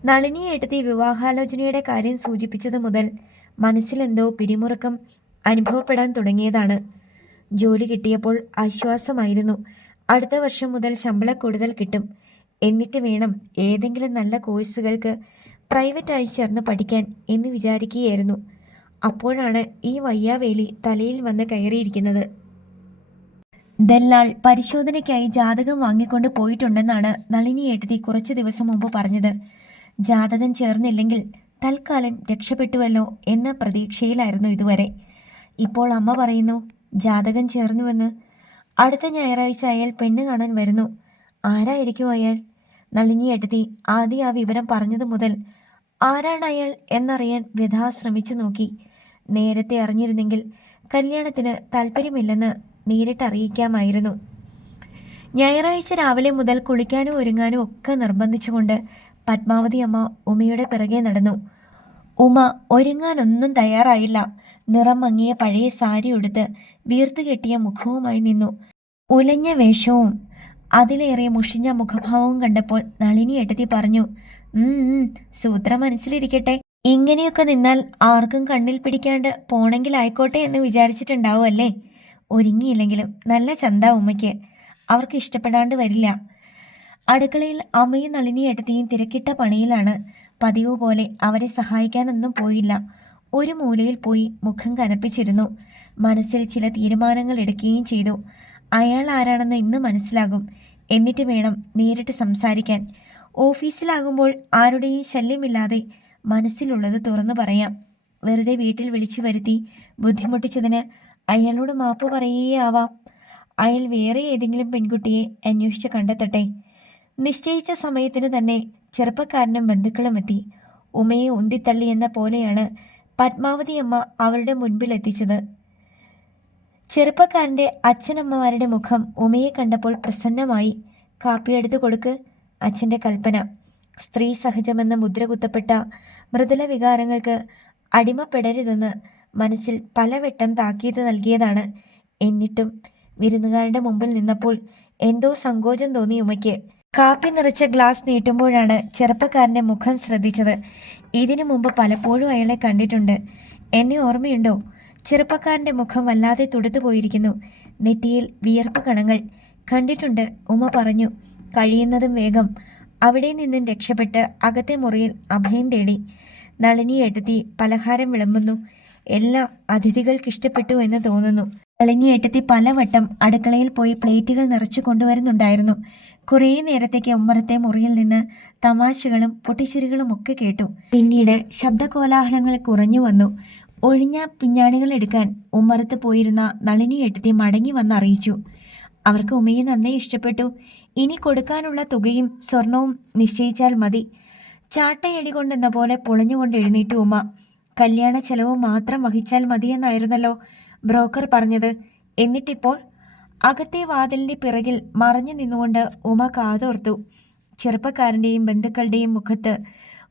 നളിനിയേട്ടത്തി വിവാഹാലോചനയുടെ കാര്യം സൂചിപ്പിച്ചത് മുതൽ മനസ്സിലെന്തോ പിരിമുറുക്കം അനുഭവപ്പെടാൻ തുടങ്ങിയതാണ്. ജോലി കിട്ടിയപ്പോൾ ആശ്വാസമായിരുന്നു. അടുത്ത വർഷം മുതൽ ശമ്പളം കൂടുതൽ കിട്ടും. എന്നിട്ട് വേണം ഏതെങ്കിലും നല്ല കോഴ്സുകൾക്ക് പ്രൈവറ്റായി ചേർന്ന് പഠിക്കാൻ എന്ന് വിചാരിക്കുകയായിരുന്നു. അപ്പോഴാണ് ഈ വയ്യാവേലി തലയിൽ വന്ന് കയറിയിരിക്കുന്നത്. ദല്ലാൾ പരിശോധനയ്ക്കായി ജാതകം വാങ്ങിക്കൊണ്ട് പോയിട്ടുണ്ടെന്നാണ് നളിനിയേട്ടത്തി കുറച്ച് ദിവസം മുമ്പ് പറഞ്ഞത്. ജാതകം ചേർന്നില്ലെങ്കിൽ തൽക്കാലം രക്ഷപ്പെട്ടുവല്ലോ എന്ന പ്രതീക്ഷയിലായിരുന്നു ഇതുവരെ. ഇപ്പോൾ അമ്മ പറയുന്നു ജാതകം ചേർന്നുവെന്ന്. അടുത്ത ഞായറാഴ്ച അയാൾ പെണ്ണ് കാണാൻ വരുന്നു. ആരായിരിക്കും അയാൾ? നളിനിയേട്ടത്തി ആദ്യം ആ വിവരം പറഞ്ഞത് മുതൽ ആരാണ് അയാൾ എന്നറിയാൻ വ്യഥാ ശ്രമിച്ചു നോക്കി. നേരത്തെ അറിഞ്ഞിരുന്നെങ്കിൽ കല്യാണത്തിന് താല്പര്യമില്ലെന്ന് നേരിട്ട് അറിയിക്കാമായിരുന്നു. ഞായറാഴ്ച രാവിലെ മുതൽ കുളിക്കാനും ഒരുങ്ങാനും ഒക്കെ നിർബന്ധിച്ചുകൊണ്ട് പത്മാവതി അമ്മ ഉമയുടെ പിറകെ നടന്നു. ഉമ ഒരുങ്ങാനൊന്നും തയ്യാറായില്ല. നിറം മങ്ങിയ പഴയ സാരി ഉടുത്ത് വീർത്തു കെട്ടിയ മുഖവുമായി നിന്നു. ഉലഞ്ഞ വേഷവും അതിലേറെ മുഷിഞ്ഞ മുഖഭാവവും കണ്ടപ്പോൾ നളിനിയേട്ടത്തി പറഞ്ഞു, സൂത്രം മനസ്സിലിരിക്കട്ടെ. ഇങ്ങനെയൊക്കെ നിന്നാൽ ആർക്കും കണ്ണിൽ പിടിക്കാണ്ട് പോണെങ്കിലായിക്കോട്ടെ എന്ന് വിചാരിച്ചിട്ടുണ്ടാവും അല്ലേ? ഒരുങ്ങിയില്ലെങ്കിലും നല്ല ചന്ത ഉമ്മയ്ക്ക്. അവർക്ക് ഇഷ്ടപ്പെടാണ്ട് വരില്ല. അടുക്കളയിൽ അമ്മയും നളിനിയേട്ടത്തിയും തിരക്കിട്ട പണിയിലാണ്. പതിവ് പോലെ അവരെ സഹായിക്കാനൊന്നും പോയില്ല. ഒരു മൂലയിൽ പോയി മുഖം കനപ്പിച്ചിരുന്നു. മനസ്സിൽ ചില തീരുമാനങ്ങൾ എടുക്കുകയും ചെയ്തു. അയാൾ ആരാണെന്ന് ഇന്ന് മനസ്സിലാകും. എന്നിട്ട് വേണം നേരിട്ട് സംസാരിക്കാൻ. ഓഫീസിലാകുമ്പോൾ ആരുടെയും ശല്യമില്ലാതെ മനസ്സിലുള്ളത് തുറന്നു പറയാം. വെറുതെ വീട്ടിൽ വിളിച്ചു വരുത്തി ബുദ്ധിമുട്ടിച്ചതിന് അയാളോട് മാപ്പ് പറയുകയേ ആവാം. അയാൾ വേറെ ഏതെങ്കിലും പെൺകുട്ടിയെ അന്വേഷിച്ച് കണ്ടെത്തട്ടെ. നിശ്ചയിച്ച സമയത്തിന് തന്നെ ചെറുപ്പക്കാരനും ബന്ധുക്കളും എത്തി. ഉമയെ ഉന്തിത്തള്ളി എന്ന പോലെയാണ് പത്മാവതി അമ്മ അവരുടെ മുൻപിലെത്തിച്ചത്. ചെറുപ്പക്കാരൻ്റെ അച്ഛനമ്മമാരുടെ മുഖം ഉമയെ കണ്ടപ്പോൾ പ്രസന്നമായി. കാപ്പിയെടുത്ത് കൊടുക്ക്, അച്ഛൻ്റെ കൽപ്പന. സ്ത്രീ സഹജമെന്ന മുദ്ര കുത്തപ്പെട്ട മൃദുല വികാരങ്ങൾക്ക് അടിമപ്പെടരുതെന്ന് മനസ്സിൽ പലവട്ടം താക്കീത് നൽകിയതാണ്. എന്നിട്ടും വിരുന്നുകാരുടെ മുമ്പിൽ നിന്നപ്പോൾ എന്തോ സങ്കോചം തോന്നി ഉമയ്ക്ക്. കാപ്പി നിറച്ച ഗ്ലാസ് നീട്ടുമ്പോഴാണ് ചെറുപ്പക്കാരൻ്റെ മുഖം ശ്രദ്ധിച്ചത്. ഇതിനു മുമ്പ് പലപ്പോഴും അയാളെ കണ്ടിട്ടുണ്ട്. എന്നെ ഓർമ്മയുണ്ടോ? ചെറുപ്പക്കാരൻ്റെ മുഖം വല്ലാതെ തുടുത്തു പോയിരിക്കുന്നു. നെറ്റിയിൽ വിയർപ്പ് കണങ്ങൾ. കണ്ടിട്ടുണ്ട്, ഉമ പറഞ്ഞു. കഴിയുന്നതും വേഗം അവിടെ നിന്നും രക്ഷപ്പെട്ട് അകത്തെ മുറിയിൽ അഭയം തേടി. നളിനിയേട്ടത്തി പലഹാരം വിളമ്പുന്നു. എല്ലാം അതിഥികൾക്ക് ഇഷ്ടപ്പെട്ടു എന്ന് തോന്നുന്നു. നളിനിയേട്ടത്തി പലവട്ടം അടുക്കളയിൽ പോയി പ്ലേറ്റുകൾ നിറച്ചു കൊണ്ടുവരുന്നുണ്ടായിരുന്നു. കുറേ നേരത്തേക്ക് ഉമ്മറത്തെ മുറിയിൽ നിന്ന് തമാശകളും പൊട്ടിച്ചിരികളും ഒക്കെ കേട്ടു. പിന്നീട് ശബ്ദകോലാഹലങ്ങൾ കുറഞ്ഞു വന്നു. ഒഴിഞ്ഞ പിഞ്ഞാണികൾ എടുക്കാൻ ഉമ്മറത്ത് പോയിരുന്ന നളിനിയേട്ടത്തി മടങ്ങി വന്നറിയിച്ചു. അവർക്ക് ഉമയെ നന്നേ ഇഷ്ടപ്പെട്ടു. ഇനി കൊടുക്കാനുള്ള തുകയും സ്വർണവും നിശ്ചയിച്ചാൽ മതി. ചാട്ടയടി കൊണ്ടെന്ന പോലെ പൊളഞ്ഞുകൊണ്ട് എഴുന്നേറ്റു ഉമ. കല്യാണ ചെലവ് മാത്രം വഹിച്ചാൽ മതിയെന്നായിരുന്നല്ലോ ബ്രോക്കർ പറഞ്ഞത്. എന്നിട്ടിപ്പോൾ? അകത്തെ വാതിലിൻ്റെ പിറകിൽ മറഞ്ഞു നിന്നുകൊണ്ട് ഉമ കാതോർത്തു. ചെറുപ്പക്കാരൻ്റെയും ബന്ധുക്കളുടെയും മുഖത്ത്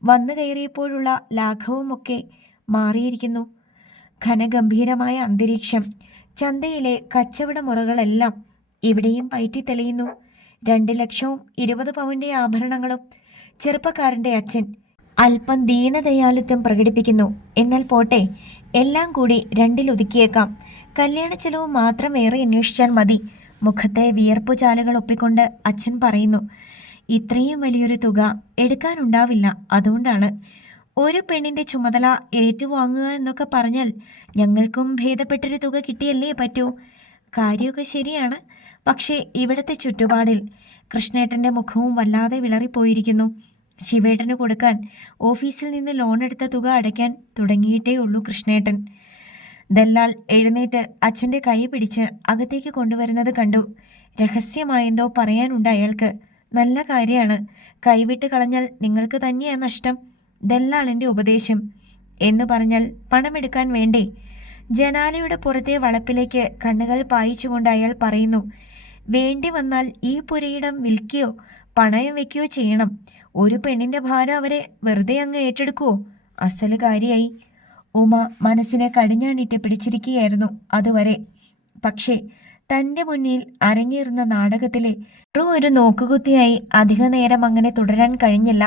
വന്നു കയറിയപ്പോഴുള്ള ലാഘവമൊക്കെ മാറിയിരിക്കുന്നു. ഘനഗംഭീരമായ അന്തരീക്ഷം. ചന്തയിലെ കച്ചവട മുറകളെല്ലാം ഇവിടെയും പയറ്റി തെളിയുന്നു. 2 ലക്ഷവും 20 പവൻ്റെ ആഭരണങ്ങളും. ചെറുപ്പക്കാരൻ്റെ അച്ഛൻ അല്പം ദീനദയാലുത്വം പ്രകടിപ്പിക്കുന്നു. എന്നാൽ പോട്ടെ, എല്ലാം കൂടി 2-ൽ ഒതുക്കിയേക്കാം. കല്യാണ ചെലവ് മാത്രം ഏറെ അന്വേഷിച്ചാൽ മതി. മുഖത്തെ വിയർപ്പുചാലുകൾ ഒപ്പിക്കൊണ്ട് അച്ഛൻ പറയുന്നു. ഇത്രയും വലിയൊരു തുക എടുക്കാനുണ്ടാവില്ല. അതുകൊണ്ടാണ് ഒരു പെണ്ണിൻ്റെ ചുമതല ഏറ്റുവാങ്ങുക എന്നൊക്കെ പറഞ്ഞാൽ ഞങ്ങൾക്കും ഭേദപ്പെട്ടൊരു തുക കിട്ടിയല്ലേ പറ്റൂ. കാര്യമൊക്കെ ശരിയാണ്. പക്ഷേ ഇവിടുത്തെ ചുറ്റുപാടിൽ കൃഷ്ണേട്ടൻ്റെ മുഖവും വല്ലാതെ വിളറിപ്പോയിരിക്കുന്നു. ശിവേട്ടന് കൊടുക്കാൻ ഓഫീസിൽ നിന്ന് ലോൺ എടുത്ത തുക അടയ്ക്കാൻ തുടങ്ങിയിട്ടേ ഉള്ളൂ കൃഷ്ണേട്ടൻ. ദല്ലാൽ എഴുന്നേറ്റ് അച്ഛൻ്റെ കൈ പിടിച്ച് അകത്തേക്ക് കൊണ്ടുവരുന്നത് കണ്ടു. രഹസ്യമായെന്തോ പറയാനുണ്ട് അയാൾക്ക്. നല്ല കാര്യമാണ്. കൈവിട്ട് കളഞ്ഞാൽ നിങ്ങൾക്ക് തന്നെയാണ് നഷ്ടം. ദല്ലാളിൻ്റെ ഉപദേശം എന്ന് പറഞ്ഞാൽ പണമെടുക്കാൻ വേണ്ടേ? ജനാലയുടെ പുറത്തെ വളപ്പിലേക്ക് കണ്ണുകൾ പായിച്ചുകൊണ്ട് അയാൾ പറയുന്നു. വേണ്ടി വന്നാൽ ഈ പുരയിടം വിൽക്കുകയോ പണയം വെക്കുകയോ ചെയ്യണം. ഒരു പെണ്ണിൻ്റെ ഭാരം അവരെ വെറുതെ അങ്ങ് ഏറ്റെടുക്കുവോ? അസല് കാര്യമായി. ഉമ മനസ്സിനെ കടിഞ്ഞാണിട്ട് പിടിച്ചിരിക്കുകയായിരുന്നു അതുവരെ. പക്ഷേ തൻ്റെ മുന്നിൽ അരങ്ങേറുന്ന നാടകത്തിലെ ഒരു നോക്കുകുത്തിയായി അധിക നേരം അങ്ങനെ തുടരാൻ കഴിഞ്ഞില്ല.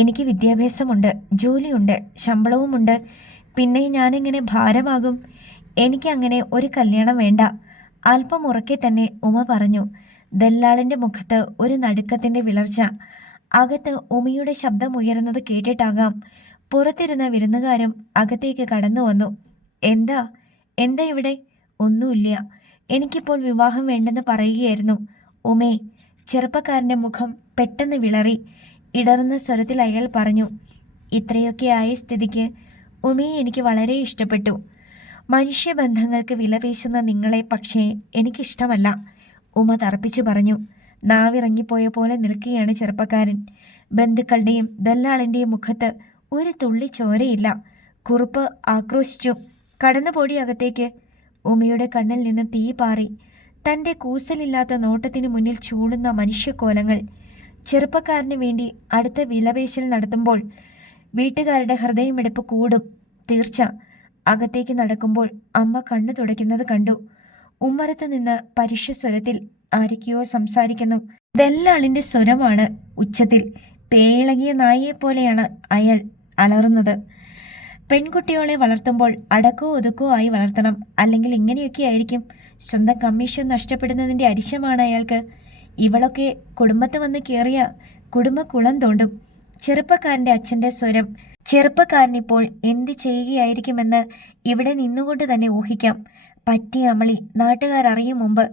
എനിക്ക് വിദ്യാഭ്യാസമുണ്ട്, ജോലിയുണ്ട്, ശമ്പളവുമുണ്ട്. പിന്നെ ഞാനെങ്ങനെ ഭാരമാകും? എനിക്കങ്ങനെ ഒരു കല്യാണം വേണ്ട. അല്പം ഉറക്കെ തന്നെ ഉമ പറഞ്ഞു. ദല്ലാളിൻ്റെ മുഖത്ത് ഒരു നടുക്കത്തിൻ്റെ വിളർച്ച. അകത്ത് ഉമയുടെ ശബ്ദം ഉയരുന്നത് കേട്ടിട്ടാകാം പുറത്തിരുന്ന വിരുന്നുകാരും അകത്തേക്ക് കടന്നു വന്നു. എന്താ എന്താ ഇവിടെ? ഒന്നുമില്ല. എനിക്കിപ്പോൾ വിവാഹം വേണ്ടെന്ന് പറയുകയായിരുന്നു ഉമേ. ചെറുപ്പക്കാരൻ്റെ മുഖം പെട്ടെന്ന് വിളറി. ഇടറുന്ന സ്വരത്തിൽ അയാൾ പറഞ്ഞു. ഇത്രയൊക്കെ ആയ സ്ഥിതിക്ക് ഉമയെ എനിക്ക് വളരെ ഇഷ്ടപ്പെട്ടു. മനുഷ്യബന്ധങ്ങൾക്ക് വിലപേശുന്ന നിങ്ങളെ പക്ഷേ എനിക്കിഷ്ടമല്ല, ഉമ തറപ്പിച്ചു പറഞ്ഞു. നാവിറങ്ങിപ്പോയ പോലെ നിൽക്കുകയാണ് ചെറുപ്പക്കാരൻ. ബന്ധുക്കളുടെയും ദല്ലാളിൻ്റെയും മുഖത്ത് ഒരു തുള്ളി ചോരയില്ല. കുറുപ്പ് ആക്രോശിച്ചു. കടന്നുപോടി അകത്തേക്ക്. ഉമയുടെ കണ്ണിൽ നിന്ന് തീ പാറി. തൻ്റെ കൂസലില്ലാത്ത നോട്ടത്തിനു മുന്നിൽ ചൂടുന്ന മനുഷ്യക്കോലങ്ങൾ. ചെറുപ്പക്കാരന് വേണ്ടി അടുത്ത വിലപേശൽ നടത്തുമ്പോൾ വീട്ടുകാരുടെ ഹൃദയമിടിപ്പ് കൂടും, തീർച്ച. അകത്തേക്ക് നടക്കുമ്പോൾ അമ്മ കണ്ണു തുടയ്ക്കുന്നത് കണ്ടു. ഉമ്മറത്ത് നിന്ന് പരുഷസ്വരത്തിൽ ആരൊക്കെയോ സംസാരിക്കുന്നു. ദല്ലാളിൻ്റെ സ്വരമാണ് ഉച്ചത്തിൽ. പേയിളകിയ നായയെപ്പോലെയാണ് അയാൾ അലറുന്നത്. പെൺകുട്ടികളെ വളർത്തുമ്പോൾ അടക്കോ ഒതുക്കോ ആയി വളർത്തണം, അല്ലെങ്കിൽ ഇങ്ങനെയൊക്കെ ആയിരിക്കും. സ്വന്തം കമ്മീഷൻ നഷ്ടപ്പെടുന്നതിൻ്റെ അരിശമാണ് അയാൾക്ക്. ഇവളൊക്കെ കുടുംബത്ത് വന്ന് കയറിയ കുടുംബക്കുളം തോണ്ടും. ചെറുപ്പക്കാരൻ്റെ അച്ഛൻ്റെ സ്വരം. ചെറുപ്പക്കാരനിപ്പോൾ എന്ത് ചെയ്യുകയായിരിക്കുമെന്ന് ഇവിടെ നിന്നുകൊണ്ട് തന്നെ ഊഹിക്കാം. പറ്റിയ അമളി നാട്ടുകാരറിയും മുമ്പ്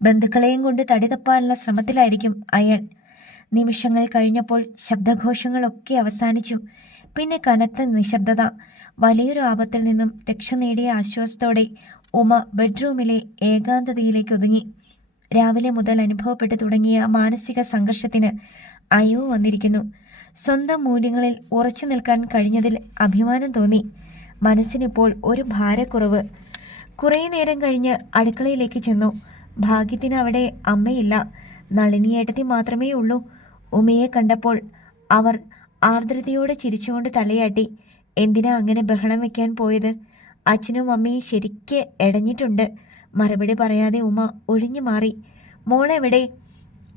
ബന്ധുക്കളെയും കൊണ്ട് തടി തപ്പാനുള്ള ശ്രമത്തിലായിരിക്കും അയാൾ. നിമിഷങ്ങൾ കഴിഞ്ഞപ്പോൾ ശബ്ദഘോഷങ്ങളൊക്കെ അവസാനിച്ചു. പിന്നെ കനത്ത നിശബ്ദത. വലിയൊരു ആപത്തിൽ നിന്നും രക്ഷ നേടിയ ആശ്വാസത്തോടെ ഉമ ബെഡ്റൂമിലെ ഏകാന്തതയിലേക്ക് ഒതുങ്ങി. രാവിലെ മുതൽ അനുഭവപ്പെട്ടു തുടങ്ങിയ മാനസിക സംഘർഷത്തിന് അയവ് വന്നിരിക്കുന്നു. സ്വന്തം മൂല്യങ്ങളിൽ ഉറച്ചു നിൽക്കാൻ കഴിഞ്ഞതിൽ അഭിമാനം തോന്നി. മനസ്സിനിപ്പോൾ ഒരു ഭാരക്കുറവ്. കുറേ നേരം കഴിഞ്ഞ് അടുക്കളയിലേക്ക് ചെന്നു. ഭാഗ്യത്തിന് അവിടെ അമ്മയില്ല, നളിനിയേട്ടത്തി മാത്രമേ ഉള്ളൂ. ഉമയെ കണ്ടപ്പോൾ അവർ ആർദ്രതയോടെ ചിരിച്ചുകൊണ്ട് തലയാട്ടി. എന്തിനാ അങ്ങനെ ബഹളം വെക്കാൻ പോയത്? അച്ഛനും അമ്മയും ശരിക്ക് എടഞ്ഞിട്ടുണ്ട്. മറുപടി പറയാതെ ഉമ ഒഴിഞ്ഞു മാറി. മോളെവിടെ?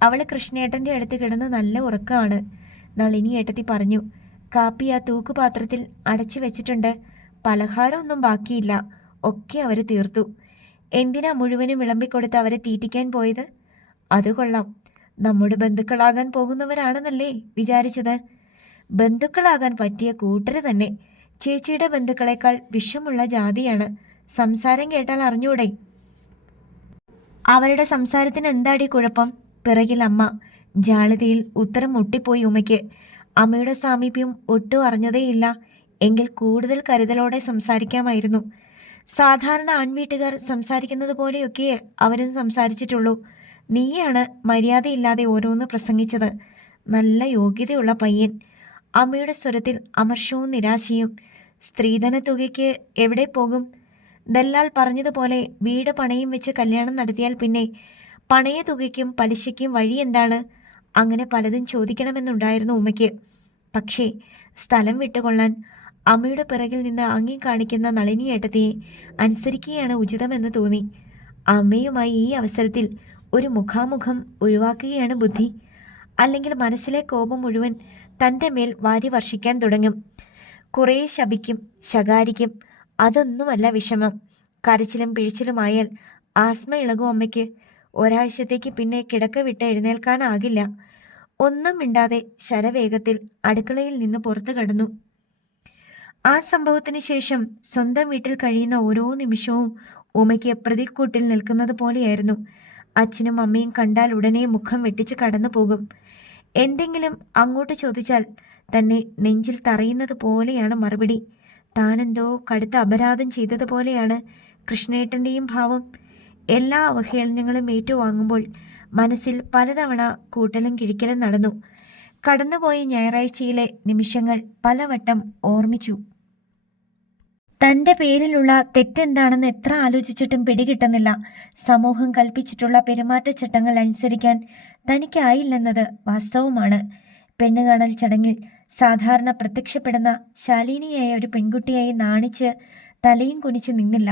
അവൾ കൃഷ്ണേട്ടൻ്റെ അടുത്ത് കിടന്ന് നല്ല ഉറക്കമാണ്, നളിനി ഏട്ടത്തി പറഞ്ഞു. കാപ്പി ആ തൂക്കുപാത്രത്തിൽ അടച്ചു വെച്ചിട്ടുണ്ട്. പലഹാരമൊന്നും ബാക്കിയില്ല, ഒക്കെ അവർ തീർത്തു. എന്തിനാ മുഴുവനും വിളമ്പിക്കൊടുത്ത് അവരെ തീറ്റിക്കാൻ പോയത്? അത് കൊള്ളാം, നമ്മുടെ ബന്ധുക്കളാകാൻ പോകുന്നവരാണെന്നല്ലേ വിചാരിച്ചത്? ബന്ധുക്കളാകാൻ പറ്റിയ കൂട്ടര് തന്നെ. ചേച്ചിയുടെ ബന്ധുക്കളെക്കാൾ വിഷമുള്ള ജാതിയാണ്. സംസാരം കേട്ടാൽ അറിഞ്ഞൂടെ? അവരുടെ സംസാരത്തിന് എന്താടി കുഴപ്പം? പിറകിൽ അമ്മ. ജാളിതയിൽ ഉത്തരം മുട്ടിപ്പോയി ഉമയ്ക്ക്. അമ്മയുടെ സാമീപ്യം ഒട്ടും അറിഞ്ഞതേയില്ല. എങ്കിൽ കൂടുതൽ കരുതലോടെ സംസാരിക്കാമായിരുന്നു. സാധാരണ ആൺവീട്ടുകാർ സംസാരിക്കുന്നത് പോലെയൊക്കെ അവരും സംസാരിച്ചിട്ടുള്ളൂ. നീയാണ് മര്യാദയില്ലാതെ ഓരോന്ന് പ്രസംഗിച്ചത്. നല്ല യോഗ്യതയുള്ള പയ്യൻ. അമ്മയുടെ സ്വരത്തിൽ അമർഷവും നിരാശയും. സ്ത്രീധന തുകയ്ക്ക് എവിടെ പോകും? ദല്ലാൽ പറഞ്ഞതുപോലെ വീട് പണയം വെച്ച് കല്യാണം നടത്തിയാൽ പിന്നെ പണയ തുകയ്ക്കും പലിശയ്ക്കും വഴി എന്താണ്? അങ്ങനെ പലതും ചോദിക്കണമെന്നുണ്ടായിരുന്നു ഉമ്മയ്ക്ക്. പക്ഷേ സ്ഥലം വിട്ടുകൊള്ളാൻ അമ്മയുടെ പിറകിൽ നിന്ന് ആംഗ്യം കാണിക്കുന്ന നളിനി ഏട്ടത്തിയെ അനുസരിക്കുകയാണ് ഉചിതമെന്ന് തോന്നി. അമ്മയുമായി ഈ അവസരത്തിൽ ഒരു മുഖാമുഖം ഒഴിവാക്കുകയാണ് ബുദ്ധി. അല്ലെങ്കിൽ മനസ്സിലെ കോപം മുഴുവൻ തൻ്റെ മേൽ വാരി വർഷിക്കാൻ തുടങ്ങും. കുറേ ശപിക്കും, ശകാരിക്കും. അതൊന്നുമല്ല വിഷമം. കരച്ചിലും പിഴിച്ചിലുമായാൽ ആസ്മ ഇളകും അമ്മയ്ക്ക്. ഒരാഴ്ചത്തേക്ക് പിന്നെ കിടക്ക വിട്ട് എഴുന്നേൽക്കാനാകില്ല. ഒന്നും മിണ്ടാതെ ശരവേഗത്തിൽ അടുക്കളയിൽ നിന്ന് പുറത്തു കടന്നു. ആ സംഭവത്തിന് ശേഷം സ്വന്തം വീട്ടിൽ കഴിയുന്ന ഓരോ നിമിഷവും ഉമയ്ക്ക് പ്രതിക്കൂട്ടിൽ നിൽക്കുന്നത് പോലെയായിരുന്നു. അച്ഛനും അമ്മയും കണ്ടാൽ ഉടനെ മുഖം വെട്ടിച്ച് കടന്നു പോകും. എന്തെങ്കിലും അങ്ങോട്ട് ചോദിച്ചാൽ തന്നെ നെഞ്ചിൽ തറയുന്നത് പോലെയാണ് മറുപടി. താനെന്തോ കടുത്ത അപരാധം ചെയ്തതുപോലെയാണ് കൃഷ്ണേട്ടൻ്റെയും ഭാവം. എല്ലാ അവഹേളനങ്ങളും ഏറ്റുവാങ്ങുമ്പോൾ മനസ്സിൽ പലതവണ കൂട്ടലും കിഴിക്കലും നടന്നു. കടന്നുപോയ ഞായറാഴ്ചയിലെ നിമിഷങ്ങൾ പലവട്ടം ഓർമ്മിച്ചു. തൻ്റെ പേരിലുള്ള തെറ്റെന്താണെന്ന് എത്ര ആലോചിച്ചിട്ടും പിടികിട്ടുന്നില്ല. സമൂഹം കൽപ്പിച്ചിട്ടുള്ള പെരുമാറ്റച്ചട്ടങ്ങൾ അനുസരിക്കാൻ തനിക്കായില്ലെന്നത് വാസ്തവമാണ്. പെണ്ണുകാണൽ ചടങ്ങിൽ സാധാരണ പ്രത്യക്ഷപ്പെടുന്ന ശാലീനിയായ ഒരു പെൺകുട്ടിയായി നാണിച്ച് തലയും കുനിച്ച് നിന്നില്ല.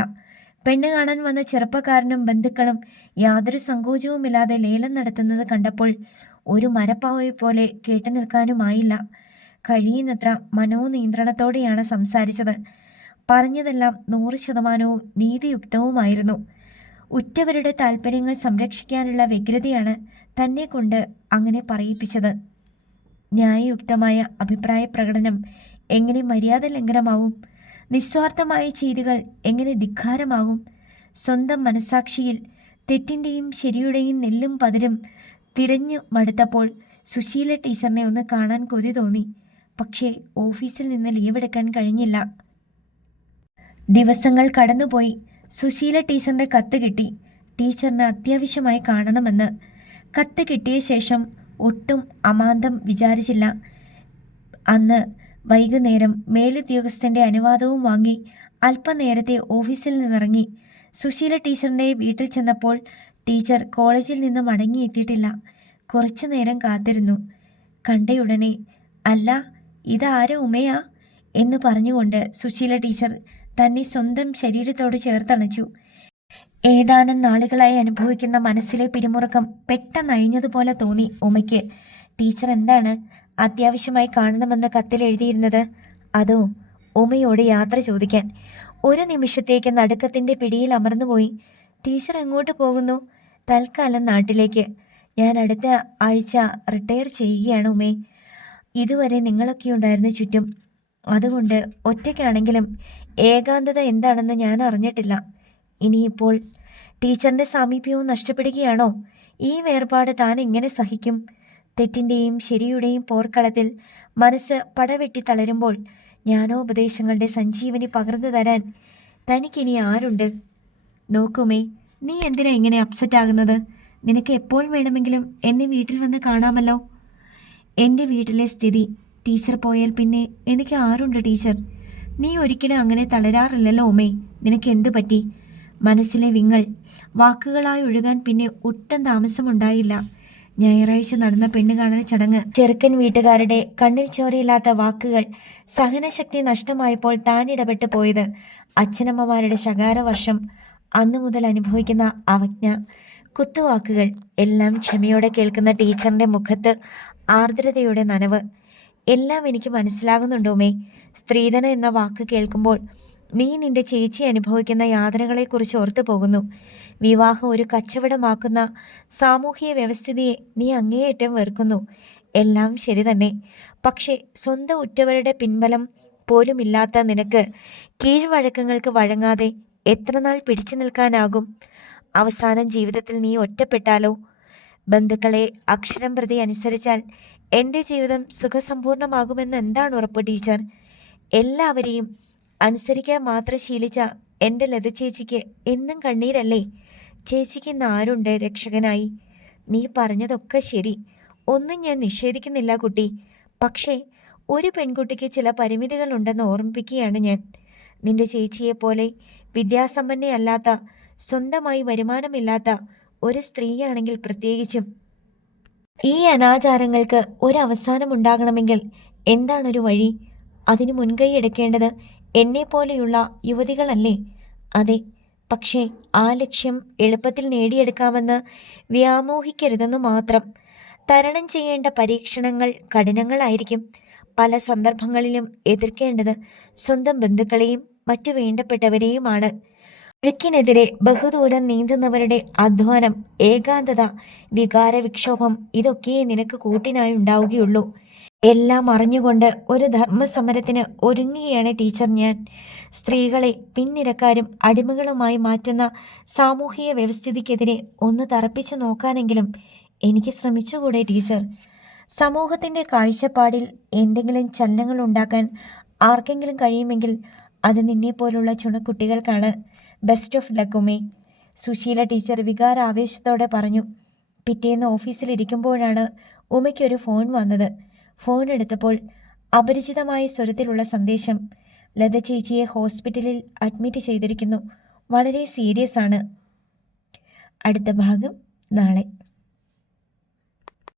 പെണ്ണ് കാണാൻ വന്ന ചെറുപ്പക്കാരനും ബന്ധുക്കളും യാതൊരു സങ്കോചവുമില്ലാതെ ലേലം നടത്തുന്നത് കണ്ടപ്പോൾ ഒരു മരപ്പാവയെപ്പോലെ കേട്ടു നിൽക്കാനുമായില്ല. കഴിയുന്നത്ര മനോനിയന്ത്രണത്തോടെയാണ് സംസാരിച്ചത്. പറഞ്ഞതെല്ലാം 100% നീതിയുക്തവുമായിരുന്നു. ഉറ്റവരുടെ താല്പര്യങ്ങൾ സംരക്ഷിക്കാനുള്ള വ്യഗ്രതയാണ് തന്നെ കൊണ്ട് അങ്ങനെ പറയിപ്പിച്ചത്. ന്യായയുക്തമായ അഭിപ്രായ പ്രകടനം എങ്ങനെ മര്യാദ ലംഘനമാവും? നിസ്വാർത്ഥമായ ചെയ്തികൾ എങ്ങനെ ധിക്കാരമാകും? സ്വന്തം മനസാക്ഷിയിൽ തെറ്റിൻ്റെയും ശരിയുടെയും നെല്ലും പതിരും തിരഞ്ഞു മടുത്തപ്പോൾ സുശീല ടീച്ചറിനെ ഒന്ന് കാണാൻ കൊതി തോന്നി. പക്ഷേ ഓഫീസിൽ നിന്ന് ലീവെടുക്കാൻ കഴിഞ്ഞില്ല. ദിവസങ്ങൾ കടന്നുപോയി. സുശീല ടീച്ചറിൻ്റെ കത്ത് കിട്ടി. ടീച്ചറിന് അത്യാവശ്യമായി കാണണമെന്ന്. കത്ത് കിട്ടിയ ശേഷം ഒട്ടും അമാന്തം വിചാരിച്ചില്ല. അന്ന് വൈകുന്നേരം മേലുദ്യോഗസ്ഥൻ്റെ അനുവാദവും വാങ്ങി അല്പനേരത്തെ ഓഫീസിൽ നിന്നിറങ്ങി. സുശീല ടീച്ചറിൻ്റെ വീട്ടിൽ ചെന്നപ്പോൾ ടീച്ചർ കോളേജിൽ നിന്ന് മടങ്ങിയെത്തിയിട്ടില്ല. കുറച്ചു നേരം കാത്തിരുന്നു. കണ്ടയുടനെ "അല്ല, ഇതാരോ ഉമയാ?" എന്ന് പറഞ്ഞുകൊണ്ട് സുശീല ടീച്ചർ തന്നെ സ്വന്തം ശരീരത്തോട് ചേർത്തണച്ചു. ഏതാനും നാളുകളായി അനുഭവിക്കുന്ന മനസ്സിലെ പിരിമുറുക്കം പെട്ടെന്ന് അയഞ്ഞതുപോലെ തോന്നി ഉമയ്ക്ക്. ടീച്ചർ എന്താണ് അത്യാവശ്യമായി കാണണമെന്ന് കത്തിൽ എഴുതിയിരുന്നത്? അതോ ഉമയോട് യാത്ര ചോദിക്കാൻ? ഒരു നിമിഷത്തേക്ക് നടുക്കത്തിൻ്റെ പിടിയിൽ അമർന്നുപോയി. ടീച്ചർ എങ്ങോട്ട് പോകുന്നു? തൽക്കാലം നാട്ടിലേക്ക്. ഞാൻ അടുത്ത ആഴ്ച റിട്ടയർ ചെയ്യുകയാണ് ഉമേ. ഇതുവരെ നിങ്ങളൊക്കെ ഉണ്ടായിരുന്നു ചുറ്റും. അതുകൊണ്ട് ഒറ്റയ്ക്കാണെങ്കിലും ഏകാന്തത എന്താണെന്ന് ഞാൻ അറിഞ്ഞിട്ടില്ല. ഇനിയിപ്പോൾ ടീച്ചറിൻ്റെ സാമീപ്യവും നഷ്ടപ്പെടുകയാണോ? ഈ വേർപാട് താൻ എങ്ങനെ സഹിക്കും? തെറ്റിൻ്റെയും ശരിയുടെയും പോർക്കളത്തിൽ മനസ്സ് പടവെട്ടി തളരുമ്പോൾ ജ്ഞാനോപദേശങ്ങളുടെ സഞ്ജീവനി പകർന്നു തരാൻ തനിക്കിനി ആരുണ്ട്? നോക്കുമേ, നീ എന്തിനാ ഇങ്ങനെ അപ്സെറ്റ് ആകുന്നത്? നിനക്ക് എപ്പോൾ വേണമെങ്കിലും എന്നെ വീട്ടിൽ വന്ന് കാണാമല്ലോ. എൻ്റെ വീട്ടിലെ സ്ഥിതി ടീച്ചർ പോയാൽ പിന്നെ എനിക്ക് ആരുണ്ട് ടീച്ചർ? നീ ഒരിക്കലും അങ്ങനെ തളരാറില്ലല്ലോ ഉമേ. നിനക്ക് എന്തു പറ്റി? മനസ്സിലെ വിങ്ങൽ വാക്കുകളായി ഒഴുകാൻ പിന്നെ ഒട്ടും താമസമുണ്ടായില്ല. ഞായറാഴ്ച നടന്ന പെണ്ണുകാണൽ ചടങ്ങ്, ചെറുക്കൻ വീട്ടുകാരുടെ കണ്ണിൽ ചോരയില്ലാത്ത വാക്കുകൾ, സഹനശക്തി നഷ്ടമായപ്പോൾ താൻ ഇടപെട്ട് പോയത്, അച്ഛനമ്മമാരുടെ ശകാരവർഷം, അന്നു മുതൽ അനുഭവിക്കുന്ന അവജ്ഞ, കുത്തുവാക്കുകൾ എല്ലാം ക്ഷമയോടെ കേൾക്കുന്ന ടീച്ചറിൻ്റെ മുഖത്ത് ആർദ്രതയുടെ നനവ്. എല്ലാം എനിക്ക് മനസ്സിലാകുന്നുണ്ടോമേ. സ്ത്രീധനം എന്ന വാക്ക് കേൾക്കുമ്പോൾ നീ നിന്റെ ചേച്ചി അനുഭവിക്കുന്ന യാതനകളെക്കുറിച്ച് ഓർത്തു പോകുന്നു. വിവാഹം ഒരു കച്ചവടമാക്കുന്ന സാമൂഹിക വ്യവസ്ഥിതിയെ നീ അങ്ങേയറ്റം വെറുക്കുന്നു. എല്ലാം ശരി തന്നെ. പക്ഷേ സ്വന്തം ഉറ്റവരുടെ പിൻബലം പോലുമില്ലാത്ത നിനക്ക് കീഴ്വഴക്കങ്ങൾക്ക് വഴങ്ങാതെ എത്ര നാൾ പിടിച്ചു നിൽക്കാനാകും? അവസാനം ജീവിതത്തിൽ നീ ഒറ്റപ്പെട്ടാലോ? ബന്ധുക്കളെ അക്ഷരം പ്രതി അനുസരിച്ചാൽ എൻ്റെ ജീവിതം സുഖസമ്പൂർണമാകുമെന്ന് എന്താണ് ഉറപ്പ് ടീച്ചർ? എല്ലാവരെയും അനുസരിക്കാൻ മാത്രം ശീലിച്ച എൻ്റെ ലത ചേച്ചിക്ക് എന്നും കണ്ണീരല്ലേ? ചേച്ചിക്ക് ഇന്ന് ആരുണ്ട് രക്ഷകനായി? നീ പറഞ്ഞതൊക്കെ ശരി, ഒന്നും ഞാൻ നിഷേധിക്കുന്നില്ല കുട്ടി. പക്ഷേ ഒരു പെൺകുട്ടിക്ക് ചില പരിമിതികളുണ്ടെന്ന് ഓർമ്മിപ്പിക്കുകയാണ് ഞാൻ. നിന്റെ ചേച്ചിയെപ്പോലെ വിദ്യാസമ്പന്നയല്ലാത്ത, സ്വന്തമായി വരുമാനമില്ലാത്ത ഒരു സ്ത്രീയാണെങ്കിൽ പ്രത്യേകിച്ചും. ഈ അനാചാരങ്ങൾക്ക് ഒരവസാനമുണ്ടാകണമെങ്കിൽ എന്താണൊരു വഴി? അതിന് മുൻകൈ എടുക്കേണ്ടത് എന്നെപ്പോലെയുള്ള യുവതികളല്ലേ? അതെ, പക്ഷേ ആ ലക്ഷ്യം എളുപ്പത്തിൽ നേടിയെടുക്കാമെന്ന് വ്യാമോഹിക്കരുതെന്ന് മാത്രം. തരണം ചെയ്യേണ്ട പരീക്ഷണങ്ങൾ കഠിനങ്ങളായിരിക്കും. പല സന്ദർഭങ്ങളിലും എതിർക്കേണ്ടത് സ്വന്തം ബന്ധുക്കളെയും മറ്റു വേണ്ടപ്പെട്ടവരെയുമാണ്. ഒഴുക്കിനെതിരെ ബഹുദൂരം നീന്തുന്നവരുടെ അധ്വാനം, ഏകാന്തത, വികാരവിക്ഷോഭം ഇതൊക്കെ നിനക്ക് കൂട്ടിനായി ഉണ്ടാവുകയുള്ളൂ. എല്ലാം അറിഞ്ഞുകൊണ്ട് ഒരു ധർമ്മസമരത്തിന് ഒരുങ്ങുകയാണ് ടീച്ചർ ഞാൻ. സ്ത്രീകളെ പിൻനിരക്കാരും അടിമകളുമായി മാറ്റുന്ന സാമൂഹിക വ്യവസ്ഥിതിക്കെതിരെ ഒന്ന് തറപ്പിച്ചു നോക്കാനെങ്കിലും എനിക്ക് ശ്രമിച്ചുകൂടെ ടീച്ചർ? സമൂഹത്തിൻ്റെ കാഴ്ചപ്പാടിൽ എന്തെങ്കിലും ചലനങ്ങൾ ഉണ്ടാക്കാൻ ആർക്കെങ്കിലും കഴിയുമെങ്കിൽ അത് നിന്നെപ്പോലുള്ള ചുണക്കുട്ടികൾക്കാണ്. ബെസ്റ്റ് ഓഫ് ലക്ക് ഉമേ. സുശീല ടീച്ചർ വികാരാവേശത്തോടെ പറഞ്ഞു. പിറ്റേന്ന് ഓഫീസിലിരിക്കുമ്പോഴാണ് ഉമയ്ക്കൊരു ഫോൺ വന്നത്. ഫോൺ എടുത്തപ്പോൾ അപരിചിതമായ സ്വരത്തിലുള്ള സന്ദേശം. ലത ചേച്ചിയെ ഹോസ്പിറ്റലിൽ അഡ്മിറ്റ് ചെയ്തിരിക്കുന്നു. വളരെ സീരിയസ് ആണ്. അടുത്ത ഭാഗം നാളെ.